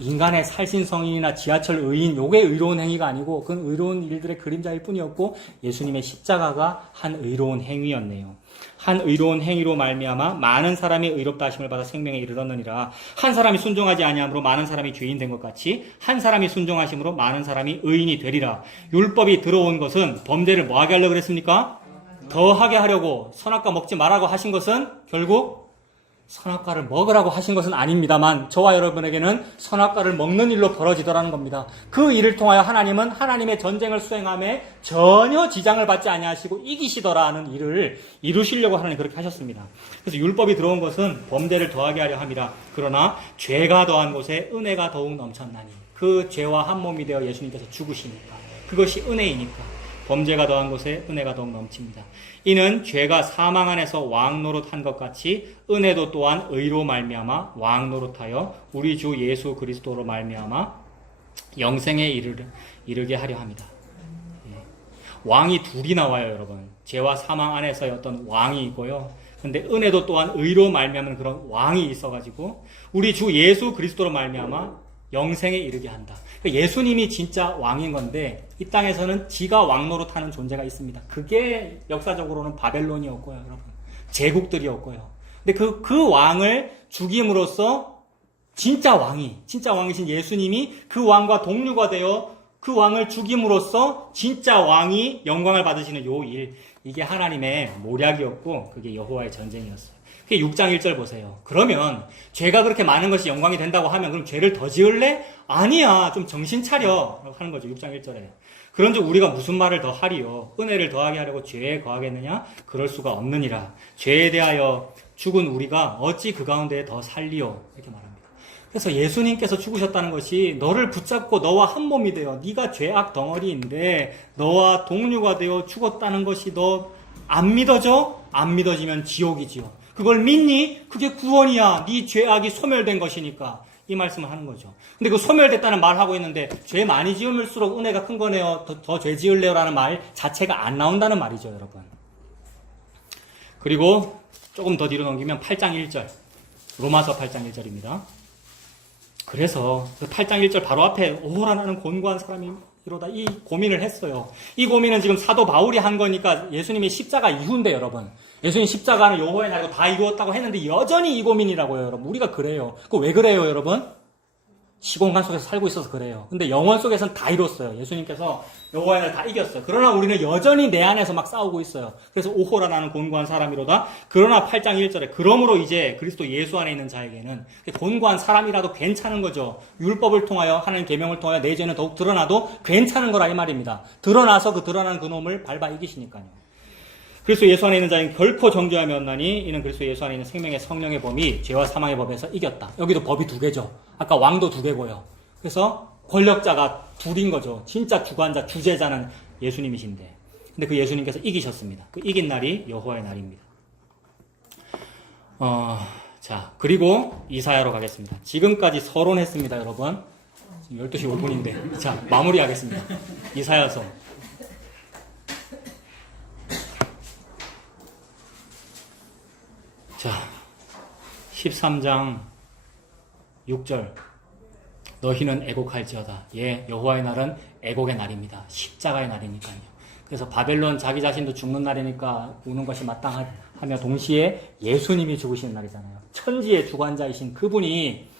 인간의 살신성인이나 지하철 의인, 요게 의로운 행위가 아니고 그건 의로운 일들의 그림자일 뿐이었고 예수님의 십자가가 한 의로운 행위였네요. 한 의로운 행위로 말미암아 많은 사람이 의롭다 하심을 받아 생명에 이르렀느니라. 한 사람이 순종하지 아니함으로 많은 사람이 죄인 된 것 같이 한 사람이 순종하심으로 많은 사람이 의인이 되리라. 율법이 들어온 것은 범죄를 뭐하게 하려고 그랬습니까? 더하게 하려고. 선악과 먹지 말라고 하신 것은 결국 선악과를 먹으라고 하신 것은 아닙니다만 저와 여러분에게는 선악과를 먹는 일로 벌어지더라는 겁니다. 그 일을 통하여 하나님은 하나님의 전쟁을 수행함에 전혀 지장을 받지 아니하시고 이기시더라는 일을 이루시려고 하나님 그렇게 하셨습니다. 그래서 율법이 들어온 것은 범죄를 더하게 하려 함이라. 그러나 죄가 더한 곳에 은혜가 더욱 넘쳤나니 그 죄와 한 몸이 되어 예수님께서 죽으시니까 그것이 은혜이니까 범죄가 더한 곳에 은혜가 더욱 넘칩니다. 이는 죄가 사망 안에서 왕노릇한 것 같이 은혜도 또한 의로 말미암아 왕노릇하여 우리 주 예수 그리스도로 말미암아 영생에 이르게 하려 합니다. 왕이 둘이 나와요, 여러분. 죄와 사망 안에서의 어떤 왕이 있고요. 근데 은혜도 또한 의로 말미암은 그런 왕이 있어가지고 우리 주 예수 그리스도로 말미암아 영생에 이르게 한다. 예수님이 진짜 왕인 건데 이 땅에서는 지가 왕노릇하는 존재가 있습니다. 그게 역사적으로는 바벨론이었고요, 여러분. 제국들이었고요. 근데 그 왕을 죽임으로써 진짜 왕이신 예수님이 그 왕과 동류가 되어 그 왕을 죽임으로써 진짜 왕이 영광을 받으시는 요 일, 이게 하나님의 모략이었고 그게 여호와의 전쟁이었어요. 그게 6장 1절 보세요. 그러면 죄가 그렇게 많은 것이 영광이 된다고 하면 그럼 죄를 더 지을래? 아니야. 좀 정신 차려. 하는 거죠. 6장 1절에. 그런즉 우리가 무슨 말을 더 하리요? 은혜를 더하게 하려고 죄에 거하겠느냐? 그럴 수가 없느니라. 죄에 대하여 죽은 우리가 어찌 그 가운데 더 살리요? 이렇게 말합니다. 그래서 예수님께서 죽으셨다는 것이 너를 붙잡고 너와 한 몸이 되어 네가 죄악 덩어리인데 너와 동류가 되어 죽었다는 것이 너 안 믿어져? 안 믿어지면 지옥이지요. 그걸 믿니? 그게 구원이야. 네 죄악이 소멸된 것이니까. 이 말씀을 하는 거죠. 근데 그 소멸됐다는 말 하고 있는데 죄 많이 지을수록 은혜가 큰 거네요. 더 죄 지을래요? 라는 말 자체가 안 나온다는 말이죠, 여러분. 그리고 조금 더 뒤로 넘기면 8장 1절. 로마서 8장 1절입니다. 그래서 그 8장 1절 바로 앞에 오호라 나는 곤고한 사람이 이러다 이 고민을 했어요. 이 고민은 지금 사도 바울이 한 거니까 예수님의 십자가 이후인데 여러분. 예수님 십자가는 여호와의 날이고 다 이루었다고 했는데 여전히 이 고민이라고요, 여러분. 우리가 그래요. 그거 왜 그래요, 여러분? 시공간 속에서 살고 있어서 그래요. 근데 영원 속에서는 다 이뤘어요. 예수님께서 여호와의 날 다 이겼어요. 그러나 우리는 여전히 내 안에서 막 싸우고 있어요. 그래서 오호라 나는 곤고한 사람이로다. 그러나 8장 1절에 그러므로 이제 그리스도 예수 안에 있는 자에게는 곤고한 사람이라도 괜찮은 거죠. 율법을 통하여 하나님 계명을 통하여 내 죄는 더욱 드러나도 괜찮은 거라 이 말입니다. 드러나서 그 드러난 그 놈을 밟아 이기시니까요. 그리스도 예수 안에 있는 자는 결코 정죄함이 없나니 이는 그리스도 예수 안에 있는 생명의 성령의 법이 죄와 사망의 법에서 이겼다. 여기도 법이 두 개죠. 아까 왕도 두 개고요. 그래서 권력자가 둘인 거죠. 진짜 주관자, 주제자는 예수님이신데. 근데 그 예수님께서 이기셨습니다. 그 이긴 날이 여호와의 날입니다. 자, 그리고 이사야로 가겠습니다. 지금까지 서론했습니다, 여러분. 지금 12시 5분인데. 자, 마무리하겠습니다. 이사야서. 자, 13장 6절. 너희는 애곡할지어다. 예, 여호와의 날은 애곡의 날입니다. 십자가의 날이니까요. 그래서 바벨론 자기 자신도 죽는 날이니까 우는 것이 마땅하며 동시에 예수님이 죽으시는 날이잖아요. 천지의 주관자이신 그분이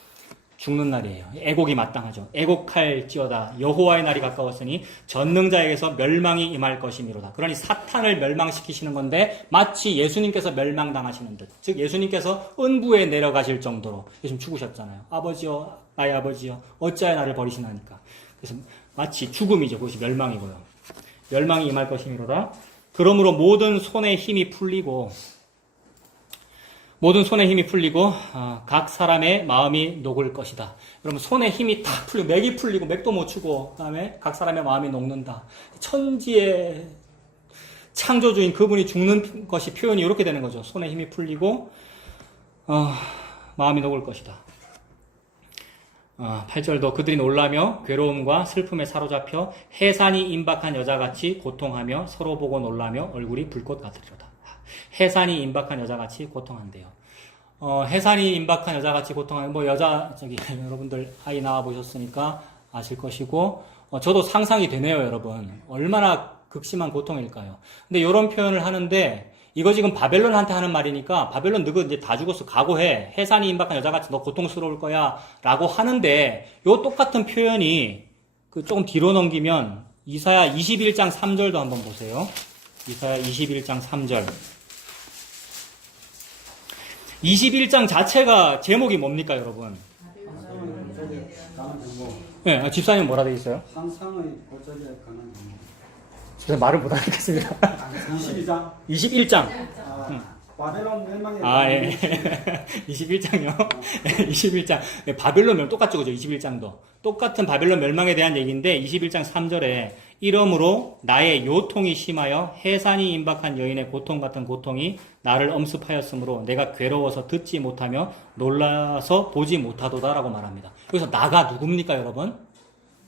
죽는 날이에요. 애곡이 마땅하죠. 애곡할지어다. 여호와의 날이 가까웠으니 전능자에게서 멸망이 임할 것이미로다. 그러니 사탄을 멸망시키시는 건데 마치 예수님께서 멸망당하시는 듯. 즉 예수님께서 은부에 내려가실 정도로 예수님 죽으셨잖아요. 아버지여, 나의 아버지여, 어찌하여 나를 버리시나니까. 그래서 마치 죽음이죠. 그것이 멸망이고요. 멸망이 임할 것이미로다. 그러므로 모든 손에 힘이 풀리고 각 사람의 마음이 녹을 것이다. 여러분 손에 힘이 탁 풀리고 맥이 풀리고 맥도 못 추고 그다음에 각 사람의 마음이 녹는다. 천지의 창조주인 그분이 죽는 것이 표현이 이렇게 되는 거죠. 손에 힘이 풀리고 마음이 녹을 것이다. 8절도 그들이 놀라며 괴로움과 슬픔에 사로잡혀 해산이 임박한 여자같이 고통하며 서로 보고 놀라며 얼굴이 불꽃 같으리로다. 해산이 임박한 여자같이 고통한대요. 해산이 임박한 여자같이 고통하는, 여러분들 아이 낳아보셨으니까 아실 것이고, 저도 상상이 되네요, 여러분. 얼마나 극심한 고통일까요? 근데 이런 표현을 하는데, 이거 지금 바벨론한테 하는 말이니까, 바벨론 너가 이제 다 죽었어, 각오해. 해산이 임박한 여자같이 너 고통스러울 거야. 라고 하는데, 요 똑같은 표현이, 조금 뒤로 넘기면, 이사야 21장 3절도 한번 보세요. 이사야 21장 3절. 21장 자체가 제목이 뭡니까, 여러분? 네, 집사님 뭐라 되어 있어요? 상상의 고절에 관한 경우. 제가 말을 못 하겠습니다. 22장. 21장. 바벨론 멸망에 예. 21장이요. 21장. 바벨론 멸망 똑같죠, 그죠? 21장도. 똑같은 바벨론 멸망에 대한 얘기인데 21장 3절에 이러므로 나의 요통이 심하여 해산이 임박한 여인의 고통 같은 고통이 나를 엄습하였으므로 내가 괴로워서 듣지 못하며 놀라서 보지 못하도다라고 말합니다. 여기서 나가 누굽니까, 여러분?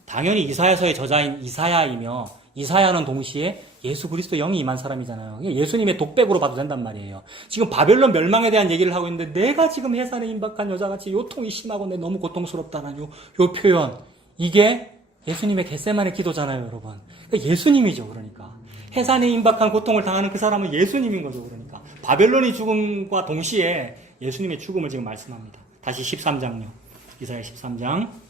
당연히 이사야서의 저자인 이사야이며 이사야는 동시에 예수 그리스도 영이 임한 사람이잖아요. 예수님의 독백으로 봐도 된단 말이에요. 지금 바벨론 멸망에 대한 얘기를 하고 있는데 내가 지금 해산에 임박한 여자같이 요통이 심하고 내 너무 고통스럽다는 요 표현. 이게 예수님의 겟세마네 기도잖아요, 여러분. 그러니까 예수님이죠, 그러니까. 해산에 임박한 고통을 당하는 그 사람은 예수님인 거죠, 그러니까. 바벨론이 죽음과 동시에 예수님의 죽음을 지금 말씀합니다. 다시 13장요. 이사야 13장.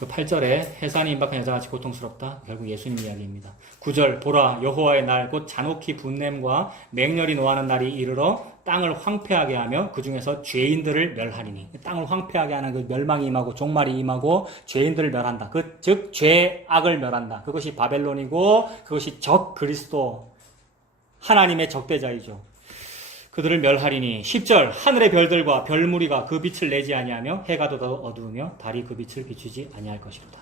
8절에 해산이 임박한 여자같이 고통스럽다. 결국 예수님 이야기입니다. 9절 보라 여호와의 날 곧 잔혹히 분냄과 맹렬히 노하는 날이 이르러 땅을 황폐하게 하며 그 중에서 죄인들을 멸하리니. 땅을 황폐하게 하는 그 멸망이 임하고 종말이 임하고 죄인들을 멸한다. 즉 죄악을 멸한다. 그것이 바벨론이고 그것이 적 그리스도 하나님의 적대자이죠. 그들을 멸하리니. 10절 하늘의 별들과 별무리가 그 빛을 내지 아니하며 해가 더 어두우며 달이 그 빛을 비추지 아니할 것이로다.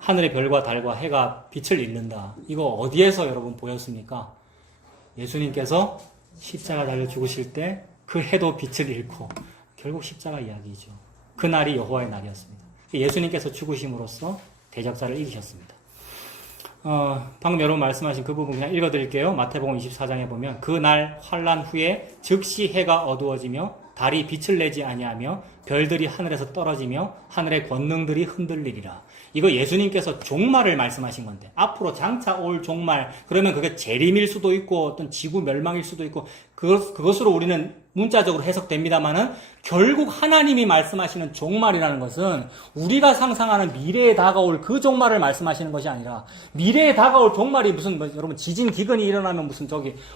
하늘의 별과 달과 해가 빛을 잃는다. 이거 어디에서 여러분 보였습니까? 예수님께서 십자가 달려 죽으실 때 그 해도 빛을 잃고 결국 십자가 이야기죠. 그 날이 여호와의 날이었습니다. 예수님께서 죽으심으로써 대적자를 이기셨습니다. 방금 여러분 말씀하신 그 부분 그냥 읽어드릴게요. 마태복음 24장에 보면 그 날 환난 후에 즉시 해가 어두워지며 달이 빛을 내지 아니하며 별들이 하늘에서 떨어지며 하늘의 권능들이 흔들리리라. 이거 예수님께서 종말을 말씀하신 건데 앞으로 장차 올 종말, 그러면 그게 재림일 수도 있고 어떤 지구 멸망일 수도 있고 그것으로 우리는 문자적으로 해석됩니다만은 결국 하나님이 말씀하시는 종말이라는 것은 우리가 상상하는 미래에 다가올 그 종말을 말씀하시는 것이 아니라 미래에 다가올 종말이 무슨 여러분 지진 기근이 일어나면 무슨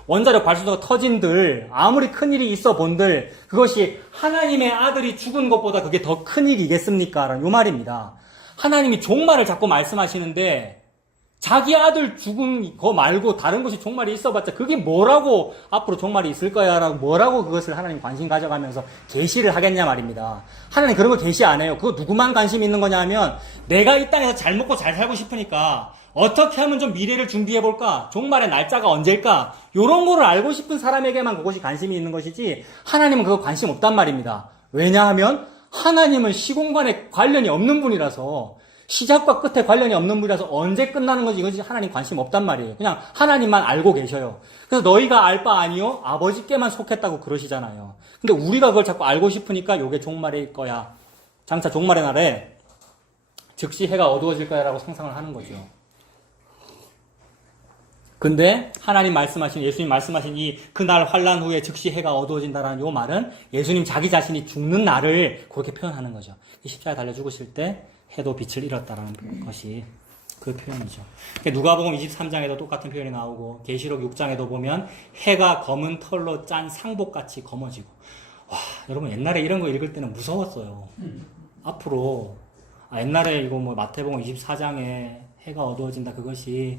원자력 발전소가 터진들 아무리 큰일이 있어 본들 그것이 하나님의 아들이 죽은 것보다 그게 더 큰일이겠습니까? 라는 요 말입니다. 하나님이 종말을 자꾸 말씀하시는데 자기 아들 죽은 거 말고 다른 것이 종말이 있어봤자 그게 뭐라고 앞으로 종말이 있을 거야 라고 뭐라고 그것을 하나님 관심 가져가면서 계시를 하겠냐 말입니다. 하나님 그런 거 계시 안 해요. 그거 누구만 관심 있는 거냐 하면 내가 이 땅에서 잘 먹고 잘 살고 싶으니까 어떻게 하면 좀 미래를 준비해볼까? 종말의 날짜가 언제일까? 요런 거를 알고 싶은 사람에게만 그것이 관심이 있는 것이지 하나님은 그거 관심 없단 말입니다. 왜냐하면 하나님은 시공간에 관련이 없는 분이라서 시작과 끝에 관련이 없는 분이라서 언제 끝나는 건지 이것이 하나님 관심 없단 말이에요. 그냥 하나님만 알고 계셔요. 그래서 너희가 알 바 아니요 아버지께만 속했다고 그러시잖아요. 근데 우리가 그걸 자꾸 알고 싶으니까 요게 종말일 거야. 장차 종말의 날에 즉시 해가 어두워질 거야 라고 상상을 하는 거죠. 근데 하나님 말씀하신 예수님 말씀하신 이 그날 환란 후에 즉시 해가 어두워진다라는 요 말은 예수님 자기 자신이 죽는 날을 그렇게 표현하는 거죠. 십자가에 달려 죽으실 때 해도 빛을 잃었다라는 것이 그 표현이죠. 누가복음 23장에도 똑같은 표현이 나오고 계시록 6장에도 보면 해가 검은 털로 짠 상복같이 검어지고 와 여러분 옛날에 이런 거 읽을 때는 무서웠어요. 앞으로 옛날에 이거 뭐 마태복음 24장에 해가 어두워진다 그것이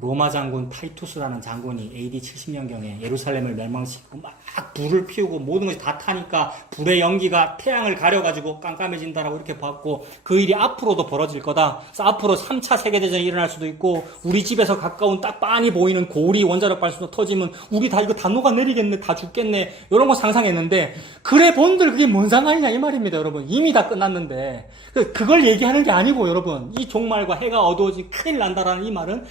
로마 장군 타이투스라는 장군이 AD 70년경에 예루살렘을 멸망시키고 막 불을 피우고 모든 것이 다 타니까 불의 연기가 태양을 가려가지고 깜깜해진다라고 이렇게 봤고 그 일이 앞으로도 벌어질 거다. 그래서 앞으로 3차 세계대전이 일어날 수도 있고 우리 집에서 가까운 딱 빤히 보이는 고리 원자력 발전소 터지면 우리 다 이거 다 녹아내리겠네 다 죽겠네 이런 거 상상했는데 그래 본들 그게 뭔 상관이냐 이 말입니다. 여러분 이미 다 끝났는데 그걸 얘기하는 게 아니고 여러분 이 종말과 해가 어두워지 큰일 난다라는 이 말은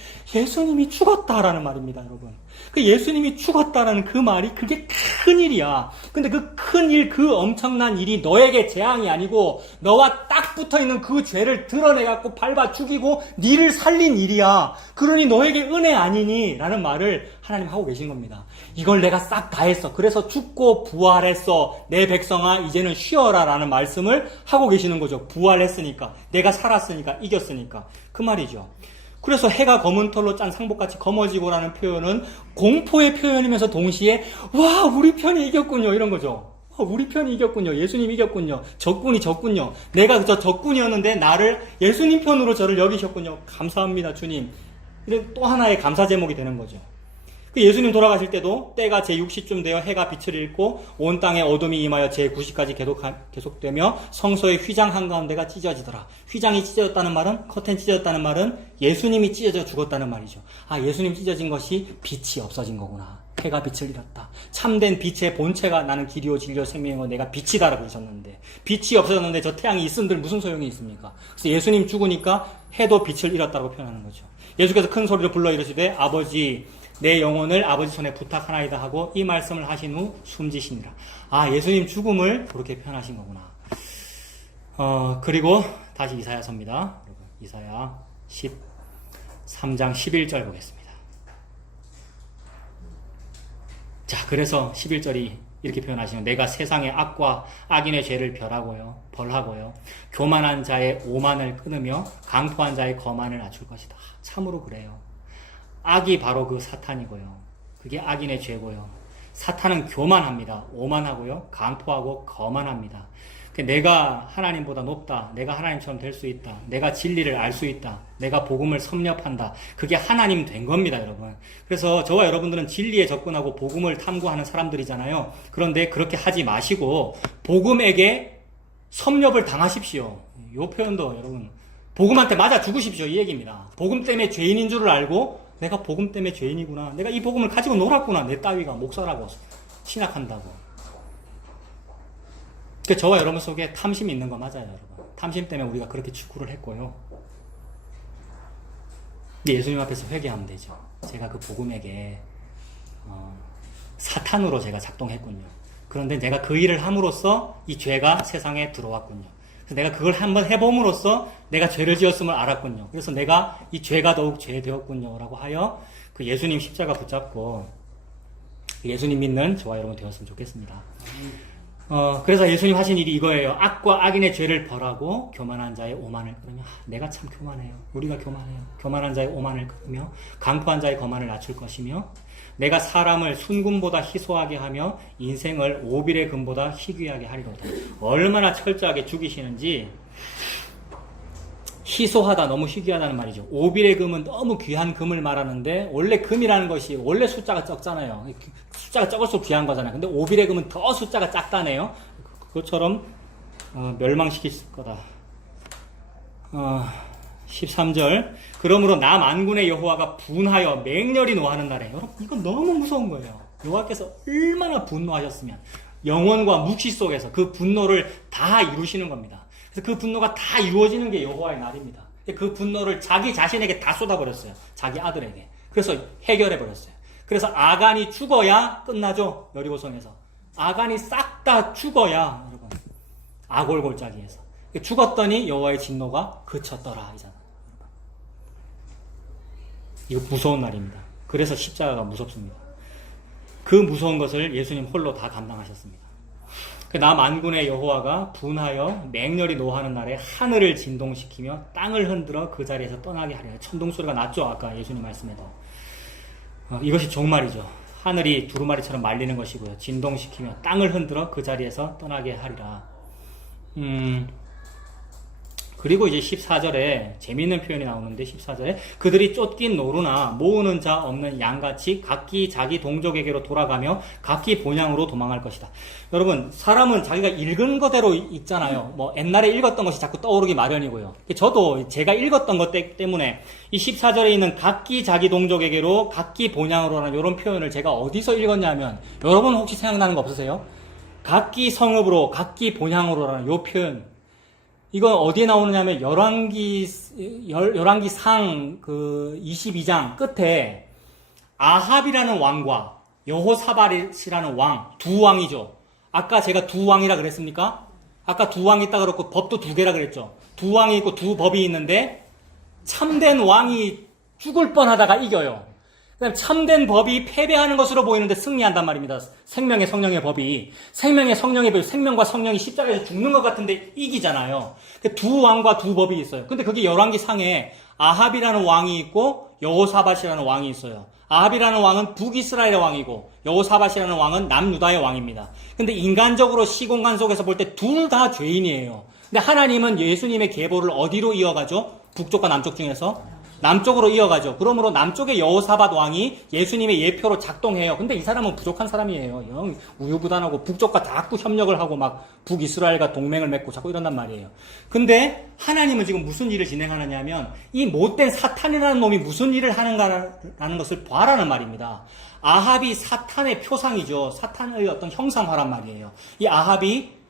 예수님이 죽었다라는 말입니다, 여러분. 그 예수님이 죽었다라는 그 말이 그게 큰 일이야. 근데 그 큰 일, 그 엄청난 일이 너에게 재앙이 아니고 너와 딱 붙어 있는 그 죄를 드러내갖고 밟아 죽이고 니를 살린 일이야. 그러니 너에게 은혜 아니니? 라는 말을 하나님 하고 계신 겁니다. 이걸 내가 싹 다 했어. 그래서 죽고 부활했어. 내 백성아 이제는 쉬어라 라는 말씀을 하고 계시는 거죠. 부활했으니까. 내가 살았으니까. 이겼으니까. 그 말이죠. 그래서 해가 검은 털로 짠 상복같이 검어지고라는 표현은 공포의 표현이면서 동시에 와 우리 편이 이겼군요 이런 거죠. 우리 편이 이겼군요. 예수님이 이겼군요. 적군이 졌군요. 내가 저 적군이었는데 나를 예수님 편으로 저를 여기셨군요. 감사합니다 주님. 이런 또 하나의 감사 제목이 되는 거죠. 예수님 돌아가실 때도 때가 제60쯤 되어 해가 빛을 잃고 온 땅에 어둠이 임하여 제90까지 계속되며 성소의 휘장 한가운데가 찢어지더라. 휘장이 찢어졌다는 말은 커튼 찢어졌다는 말은 예수님이 찢어져 죽었다는 말이죠. 아 예수님 찢어진 것이 빛이 없어진 거구나. 해가 빛을 잃었다. 참된 빛의 본체가 나는 길이요 진리요 생명이고 내가 빛이다라고 그러셨는데 빛이 없어졌는데 저 태양이 있은들 무슨 소용이 있습니까? 그래서 예수님 죽으니까 해도 빛을 잃었다고 표현하는 거죠. 예수께서 큰 소리로 불러 이르시되 아버지 내 영혼을 아버지 손에 부탁하나이다 하고 이 말씀을 하신 후 숨지시니라. 아 예수님 죽음을 그렇게 표현하신 거구나. 그리고 다시 이사야서입니다. 이사야 13장 11절 보겠습니다. 자 그래서 11절이 이렇게 표현하시는 내가 세상의 악과 악인의 죄를 벌하고요 교만한 자의 오만을 끊으며 강포한 자의 거만을 낮출 것이다. 참으로 그래요. 악이 바로 그 사탄이고요. 그게 악인의 죄고요. 사탄은 교만합니다. 오만하고요. 강포하고 거만합니다. 내가 하나님보다 높다. 내가 하나님처럼 될 수 있다. 내가 진리를 알 수 있다. 내가 복음을 섭렵한다. 그게 하나님 된 겁니다, 여러분. 그래서 저와 여러분들은 진리에 접근하고 복음을 탐구하는 사람들이잖아요. 그런데 그렇게 하지 마시고 복음에게 섭렵을 당하십시오. 이 표현도 여러분 복음한테 맞아 죽으십시오 이 얘기입니다. 복음 때문에 죄인인 줄을 알고 내가 복음 때문에 죄인이구나. 내가 이 복음을 가지고 놀았구나. 내 따위가 목사라고 신학한다고. 그 저와 여러분 속에 탐심이 있는 거 맞아요, 여러분. 탐심 때문에 우리가 그렇게 추구를 했고요. 예수님 앞에서 회개하면 되죠. 제가 그 복음에게 사탄으로 제가 작동했군요. 그런데 내가 그 일을 함으로써 이 죄가 세상에 들어왔군요. 그래서 내가 그걸 한번 해봄으로써 내가 죄를 지었음을 알았군요. 그래서 내가 이 죄가 더욱 죄 되었군요. 라고 하여 그 예수님 십자가 붙잡고 예수님 믿는 저와 여러분 되었으면 좋겠습니다. 그래서 예수님 하신 일이 이거예요. 악과 악인의 죄를 벌하고 교만한 자의 오만을 끊으며 내가 참 교만해요. 우리가 교만해요. 교만한 자의 오만을 끊으며 강포한 자의 거만을 낮출 것이며 내가 사람을 순금보다 희소하게 하며 인생을 오빌의 금보다 희귀하게 하리로다. 얼마나 철저하게 죽이시는지. 희소하다 너무 희귀하다는 말이죠. 오빌의 금은 너무 귀한 금을 말하는데 원래 금이라는 것이 원래 숫자가 적잖아요. 숫자가 적을수록 귀한 거잖아요. 근데 오빌의 금은 더 숫자가 작다네요. 그것처럼 멸망시킬 거다. 13절. 그러므로 남안군의 여호와가 분하여 맹렬히 노하는 날에, 여러분 이건 너무 무서운 거예요. 여호와께서 얼마나 분노하셨으면 영원과 묵시 속에서 그 분노를 다 이루시는 겁니다. 그래서 그 분노가 다 이루어지는 게 여호와의 날입니다. 그 분노를 자기 자신에게 다 쏟아버렸어요. 자기 아들에게. 그래서 해결해버렸어요. 그래서 아간이 죽어야 끝나죠. 여리고성에서. 아간이 싹 다 죽어야, 여러분, 아골골짜기에서 죽었더니 여호와의 진노가 그쳤더라 이잖아. 이거 무서운 날입니다. 그래서 십자가가 무섭습니다. 그 무서운 것을 예수님 홀로 다 감당하셨습니다. 남안군의 여호와가 분하여 맹렬히 노하는 날에 하늘을 진동시키며 땅을 흔들어 그 자리에서 떠나게 하리라. 천둥소리가 났죠. 아까 예수님 말씀에도. 이것이 종말이죠. 하늘이 두루마리처럼 말리는 것이고요. 진동시키며 땅을 흔들어 그 자리에서 떠나게 하리라. 그리고 이제 14절에 재미있는 표현이 나오는데, 14절에 그들이 쫓긴 노루나 모으는 자 없는 양같이 각기 자기 동족에게로 돌아가며 각기 본향으로 도망할 것이다. 여러분, 사람은 자기가 읽은 거대로 읽잖아요. 뭐 옛날에 읽었던 것이 자꾸 떠오르기 마련이고요. 저도 제가 읽었던 것 때문에 이 14절에 있는 각기 자기 동족에게로 각기 본향으로라는 이런 표현을 제가 어디서 읽었냐면, 여러분 혹시 생각나는 거 없으세요? 각기 성읍으로 각기 본향으로라는 이 표현, 이건 어디에 나오느냐면 열왕기상 그 22장 끝에 아합이라는 왕과 여호사밧이라는 왕, 두 왕이죠. 아까 제가 두 왕이라 그랬습니까? 아까 두 왕이 있다 그랬고 법도 두 개라 그랬죠. 두 왕이 있고 두 법이 있는데 참된 왕이 죽을 뻔하다가 이겨요. 그다음에 참된 법이 패배하는 것으로 보이는데 승리한단 말입니다. 생명의 성령의 법이. 생명의 성령의 법이, 생명과 성령이 십자가에서 죽는 것 같은데 이기잖아요. 두 왕과 두 법이 있어요. 근데 그게 열왕기상에 아합이라는 왕이 있고 여호사밧이라는 왕이 있어요. 아합이라는 왕은 북이스라엘의 왕이고 여호사밧이라는 왕은 남유다의 왕입니다. 근데 인간적으로 시공간 속에서 볼 때 둘 다 죄인이에요. 근데 하나님은 예수님의 계보를 어디로 이어가죠? 북쪽과 남쪽 중에서 남쪽으로 이어가죠. 그러므로 남쪽의 여호사밧 왕이 예수님의 예표로 작동해요. 근데 이 사람은 부족한 사람이에요. 영 우유부단하고 북쪽과 자꾸 협력을 하고 막 북이스라엘과 동맹을 맺고 자꾸 이런단 말이에요. 근데 하나님은 지금 무슨 일을 진행하느냐면 이 못된 사탄이라는 놈이 무슨 일을 하는가라는 것을 봐라는 말입니다. 아합이 사탄의 표상이죠. 사탄의 어떤 형상화란 말이에요. 이 아합이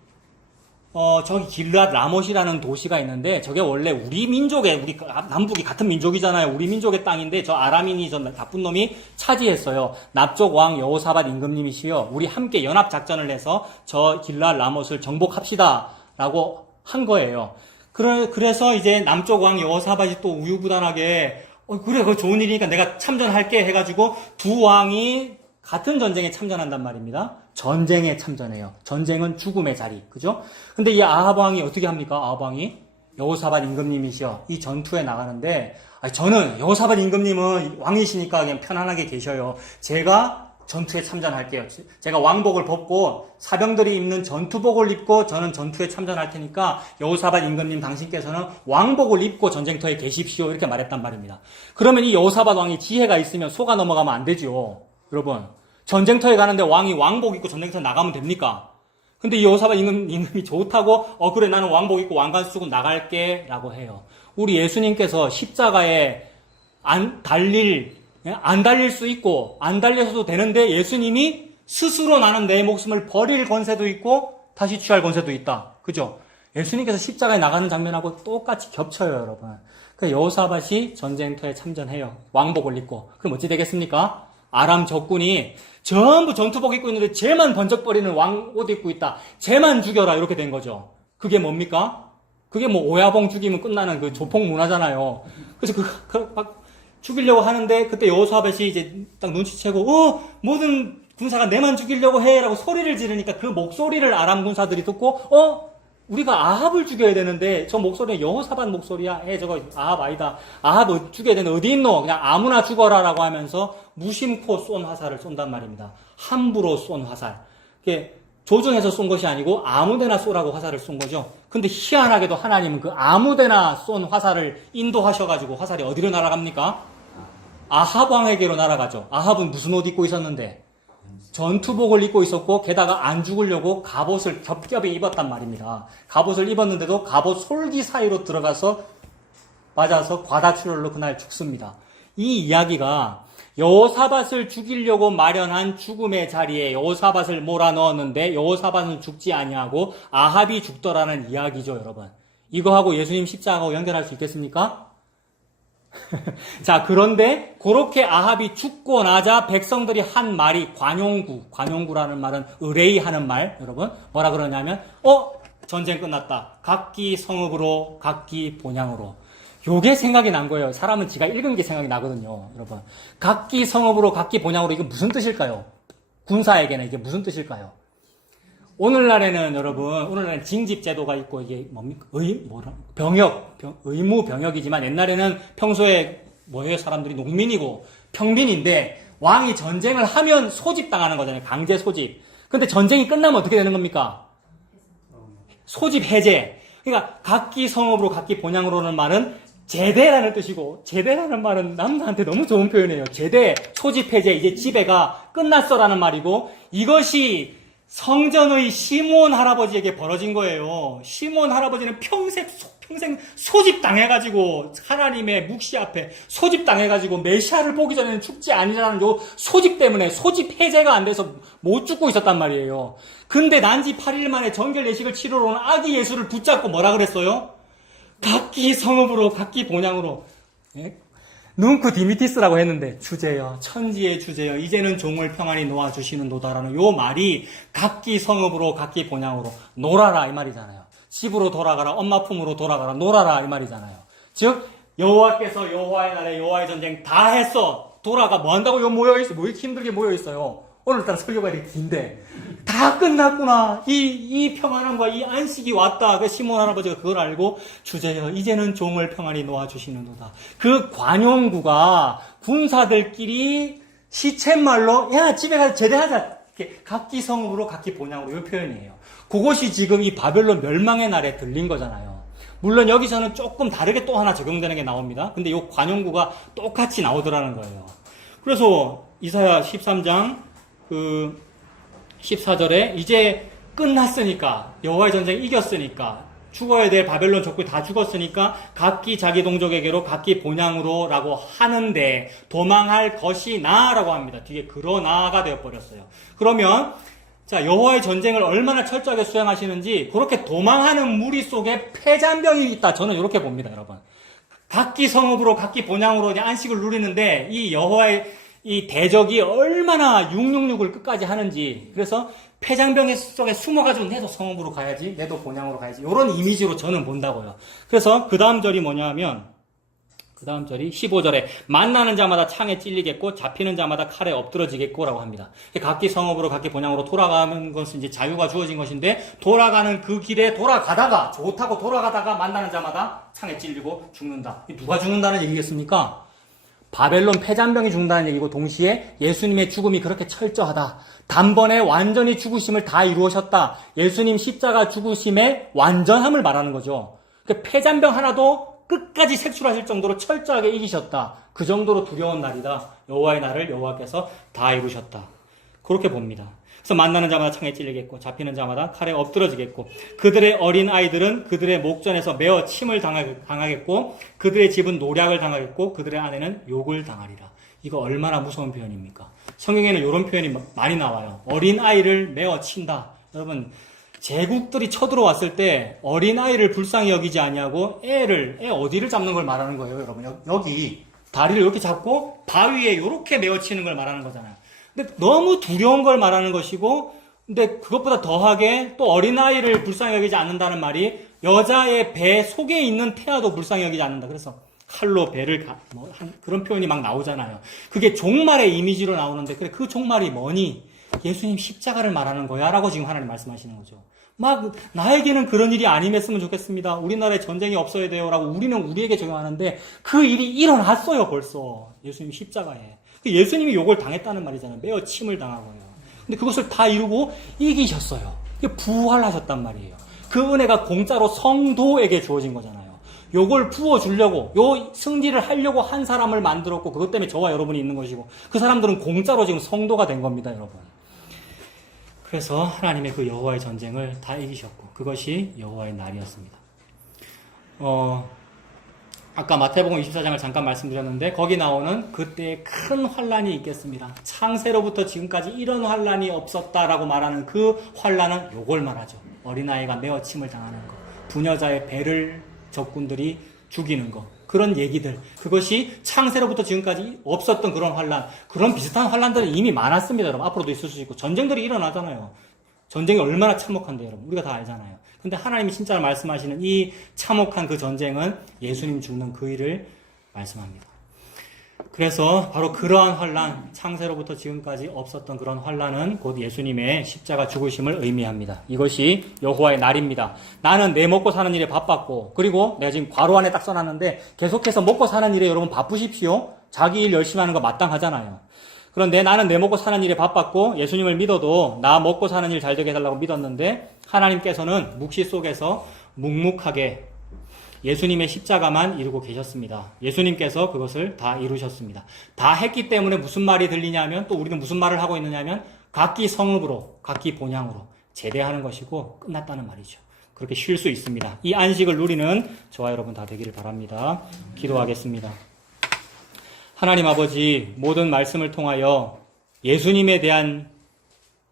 저기 길르앗 라못이라는 도시가 있는데, 저게 원래 우리 민족의, 우리 남북이 같은 민족이잖아요. 우리 민족의 땅인데, 저 아람인이, 저 나쁜 놈이 차지했어요. 남쪽 왕 여호사밧 임금님이시여, 우리 함께 연합작전을 해서 저 길르앗 라못을 정복합시다. 라고 한 거예요. 그래서 이제 남쪽 왕 여호사밧이 또 우유부단하게, 그래, 그거 좋은 일이니까 내가 참전할게 해가지고 두 왕이 같은 전쟁에 참전한단 말입니다. 전쟁에 참전해요. 전쟁은 죽음의 자리, 그죠? 근데 이 아합 왕이 어떻게 합니까? 아합 왕이 여호사밧 임금님이시여, 이 전투에 나가는데, 저는 여호사밧 임금님은 왕이시니까 그냥 편안하게 계셔요. 제가 전투에 참전할게요. 제가 왕복을 벗고 사병들이 입는 전투복을 입고 저는 전투에 참전할 테니까 여호사밧 임금님 당신께서는 왕복을 입고 전쟁터에 계십시오. 이렇게 말했단 말입니다. 그러면 이 여호사밧 왕이 지혜가 있으면 속아 넘어가면 안 되죠. 여러분, 전쟁터에 가는데 왕이 왕복 입고 전쟁터 나가면 됩니까? 근데 이 여호사밧 임금이 좋다고, 그래, 나는 왕복 입고 왕관 쓰고 나갈게, 라고 해요. 우리 예수님께서 십자가에 안 달릴 수 있고, 안 달려서도 되는데 예수님이 스스로 나는 내 목숨을 버릴 권세도 있고, 다시 취할 권세도 있다. 그죠? 예수님께서 십자가에 나가는 장면하고 똑같이 겹쳐요, 여러분. 그 여호사밧이 전쟁터에 참전해요. 왕복을 입고. 그럼 어찌 되겠습니까? 아람 적군이 전부 전투복 입고 있는데 쟤만 번쩍거리는 왕 옷 입고 있다. 쟤만 죽여라. 이렇게 된 거죠. 그게 뭡니까? 그게 뭐 오야봉 죽이면 끝나는 그 조폭 문화잖아요. 그래서 막 죽이려고 하는데 그때 여호사밧이 이제 딱 눈치채고 모든 군사가 내만 죽이려고 해라고 소리를 지르니까 그 목소리를 아람 군사들이 듣고 우리가 아합을 죽여야 되는데 저 목소리는 여호사밧 목소리야. 저거 아합 아니다. 아합 죽여야 되는데 어디 있노? 그냥 아무나 죽어라라고 하면서 무심코 쏜 화살을 쏜단 말입니다. 함부로 쏜 화살. 이게 조정해서 쏜 것이 아니고 아무데나 쏘라고 화살을 쏜 거죠. 근데 희한하게도 하나님은 그 아무데나 쏜 화살을 인도하셔가지고 화살이 어디로 날아갑니까? 아합 왕에게로 날아가죠. 아합은 무슨 옷 입고 있었는데? 전투복을 입고 있었고 게다가 안 죽으려고 갑옷을 겹겹이 입었단 말입니다. 갑옷을 입었는데도 갑옷 솔기 사이로 들어가서 맞아서 과다출혈로 그날 죽습니다. 이 이야기가 여호사밧을 죽이려고 마련한 죽음의 자리에 여호사밧을 몰아넣었는데 여호사밧은 죽지 아니하고 아합이 죽더라는 이야기죠, 여러분. 이거하고 예수님 십자가하고 연결할 수 있겠습니까? 자, 그런데 그렇게 아합이 죽고 나자 백성들이 한 말이 관용구라는 말은 의뢰하는 말, 여러분. 뭐라 그러냐면 전쟁 끝났다. 각기 성읍으로 각기 본향으로. 요게 생각이 난 거예요. 사람은 지가 읽은 게 생각이 나거든요, 여러분. 각기 성읍으로 각기 본향으로. 이게 무슨 뜻일까요? 군사에게는 이게 무슨 뜻일까요? 오늘날에는 여러분, 징집제도가 있고 이게 뭡니까? 의무 병역이지만 옛날에는 평소에 뭐예요? 사람들이 농민이고 평민인데 왕이 전쟁을 하면 소집당하는 거잖아요. 강제 소집. 근데 전쟁이 끝나면 어떻게 되는 겁니까? 소집 해제. 그러니까 각기 성읍으로 각기 본향으로는 말은 제대라는 뜻이고, 제대라는 말은 남자한테 너무 좋은 표현이에요. 제대, 소집 해제, 이제 지배가 끝났어라는 말이고, 이것이 성전의 시므온 할아버지에게 벌어진 거예요. 시므온 할아버지는 평생 소집당해가지고 하나님의 묵시 앞에 소집당해가지고 메시아를 보기 전에는 죽지 아니라는 요 소집 때문에 소집 해제가 안 돼서 못 죽고 있었단 말이에요. 근데 난지 8일 만에 정결 예식을 치르러 온 아기 예수를 붙잡고 뭐라 그랬어요? 각기 성읍으로 각기 본향으로. 예? 눈크 디미티스라고 했는데 주제여, 천지의 주제여, 이제는 종을 평안히 놓아주시는 도다라는 요 말이 각기 성읍으로 각기 본향으로 놀아라 이 말이잖아요. 집으로 돌아가라, 엄마 품으로 돌아가라, 놀아라 이 말이잖아요. 즉 여호와께서 여호와의 날에 여호와의 전쟁 다 했어. 돌아가 뭐 한다고 모여있어. 뭐 이렇게 힘들게 모여있어요. 오늘따라 설교가 이렇게 긴데 다 끝났구나. 이 평안함과 이 안식이 왔다. 그 시몬 할아버지가 그걸 알고 주제여 이제는 종을 평안히 놓아주시는도다. 그 관용구가 군사들끼리 시쳇말로 야 집에 가서 제대하자. 이렇게 각기 성읍으로 각기 본향으로 이 표현이에요. 그것이 지금 이 바벨론 멸망의 날에 들린 거잖아요. 물론 여기서는 조금 다르게 또 하나 적용되는 게 나옵니다. 근데 이 관용구가 똑같이 나오더라는 거예요. 그래서 이사야 13장 14절에 이제 끝났으니까 여호와의 전쟁 이겼으니까 죽어야 될 바벨론 적군이 다 죽었으니까 각기 자기 동족에게로 각기 본향으로 라고 하는데 도망할 것이 나라고 합니다. 뒤에 그러나가 되어버렸어요. 그러면 자 여호와의 전쟁을 얼마나 철저하게 수행하시는지 그렇게 도망하는 무리 속에 패잔병이 있다. 저는 이렇게 봅니다, 여러분. 각기 성읍으로 각기 본향으로 이제 안식을 누리는데 이 여호와의 이 대적이 얼마나 666을 끝까지 하는지. 그래서 폐장병 속에 숨어가지고 내도 성읍으로 가야지, 내도 본향으로 가야지, 이런 이미지로 저는 본다고요. 그래서 그 다음 절이 뭐냐면 그 다음 절이 15절에 만나는 자마다 창에 찔리겠고 잡히는 자마다 칼에 엎드러지겠고 라고 합니다. 각기 성읍으로 각기 본향으로 돌아가는 것은 이제 자유가 주어진 것인데 돌아가는 그 길에 돌아가다가 좋다고 돌아가다가 만나는 자마다 창에 찔리고 죽는다. 누가 죽는다는 얘기겠습니까? 바벨론 패잔병이 죽는다는 얘기고 동시에 예수님의 죽음이 그렇게 철저하다. 단번에 완전히 죽으심을 다 이루셨다. 예수님 십자가 죽으심의 완전함을 말하는 거죠. 패잔병 하나도 끝까지 색출하실 정도로 철저하게 이기셨다. 그 정도로 두려운 날이다. 여호와의 날을 여호와께서 다 이루셨다. 그렇게 봅니다. 그래서 만나는 자마다 창에 찔리겠고 잡히는 자마다 칼에 엎드러지겠고 그들의 어린 아이들은 그들의 목전에서 메어 침을 당하겠고 그들의 집은 노략을 당하겠고 그들의 아내는 욕을 당하리라. 이거 얼마나 무서운 표현입니까? 성경에는 이런 표현이 많이 나와요. 어린 아이를 메어 친다. 여러분 제국들이 쳐들어왔을 때 어린 아이를 불쌍히 여기지 아니하고 애 어디를 잡는 걸 말하는 거예요, 여러분. 여기 다리를 이렇게 잡고 바위에 이렇게 메어 치는 걸 말하는 거잖아요. 근데 너무 두려운 걸 말하는 것이고, 근데 그것보다 더하게 또 어린아이를 불쌍히 여기지 않는다는 말이 여자의 배 속에 있는 태아도 불쌍히 여기지 않는다. 그래서 칼로 배를 그런 표현이 막 나오잖아요. 그게 종말의 이미지로 나오는데, 그래, 그 종말이 뭐니? 예수님 십자가를 말하는 거야 라고 지금 하나님 말씀하시는 거죠. 나에게는 그런 일이 아니었으면 좋겠습니다. 우리나라에 전쟁이 없어야 돼요 라고 우리는 우리에게 적용하는데 그 일이 일어났어요, 벌써. 예수님 십자가에. 예수님이 욕을 당했다는 말이잖아요. 메어 침을 당하고요. 근데 그것을 다 이루고 이기셨어요. 부활하셨단 말이에요. 그 은혜가 공짜로 성도에게 주어진 거잖아요. 요걸 부어주려고, 요 승리를 하려고 한 사람을 만들었고, 그것 때문에 저와 여러분이 있는 것이고, 그 사람들은 공짜로 지금 성도가 된 겁니다, 여러분. 그래서 하나님의 그 여호와의 전쟁을 다 이기셨고, 그것이 여호와의 날이었습니다. 아까 마태복음 24장을 잠깐 말씀드렸는데 거기 나오는 그때의 큰 환란이 있겠습니다. 창세로부터 지금까지 이런 환란이 없었다라고 말하는 그 환란은 요걸 말하죠. 어린아이가 매어침을 당하는 거, 부녀자의 배를 적군들이 죽이는 거, 그런 얘기들. 그것이 창세로부터 지금까지 없었던 그런 환란, 그런 비슷한 환란들은 이미 많았습니다. 여러분 앞으로도 있을 수 있고 전쟁들이 일어나잖아요. 전쟁이 얼마나 참혹한데 여러분 우리가 다 알잖아요. 근데 하나님이 진짜로 말씀하시는 이 참혹한 그 전쟁은 예수님 죽는 그 일을 말씀합니다. 그래서 바로 그러한 환란, 창세로부터 지금까지 없었던 그런 환란은 곧 예수님의 십자가 죽으심을 의미합니다. 이것이 여호와의 날입니다. 나는 내 먹고 사는 일에 바빴고, 그리고 내가 지금 괄호 안에 딱 써놨는데 계속해서 먹고 사는 일에 여러분 바쁘십시오. 자기 일 열심히 하는 거 마땅하잖아요. 그런데 나는 내 먹고 사는 일에 바빴고 예수님을 믿어도 나 먹고 사는 일 잘 되게 해달라고 믿었는데 하나님께서는 묵시 속에서 묵묵하게 예수님의 십자가만 이루고 계셨습니다. 예수님께서 그것을 다 이루셨습니다. 다 했기 때문에 무슨 말이 들리냐면, 또 우리는 무슨 말을 하고 있느냐면 각기 성읍으로, 각기 본향으로 제대하는 것이고 끝났다는 말이죠. 그렇게 쉴 수 있습니다. 이 안식을 누리는 저와 여러분 다 되기를 바랍니다. 기도하겠습니다. 하나님 아버지, 모든 말씀을 통하여 예수님에 대한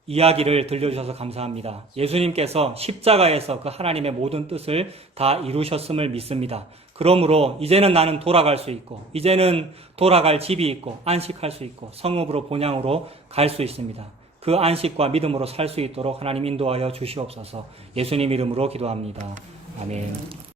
이야기를 들려주셔서 감사합니다. 예수님께서 십자가에서 그 하나님의 모든 뜻을 다 이루셨음을 믿습니다. 그러므로 이제는 나는 돌아갈 수 있고, 이제는 돌아갈 집이 있고, 안식할 수 있고, 성읍으로 본향으로 갈 수 있습니다. 그 안식과 믿음으로 살 수 있도록 하나님 인도하여 주시옵소서. 예수님 이름으로 기도합니다. 아멘.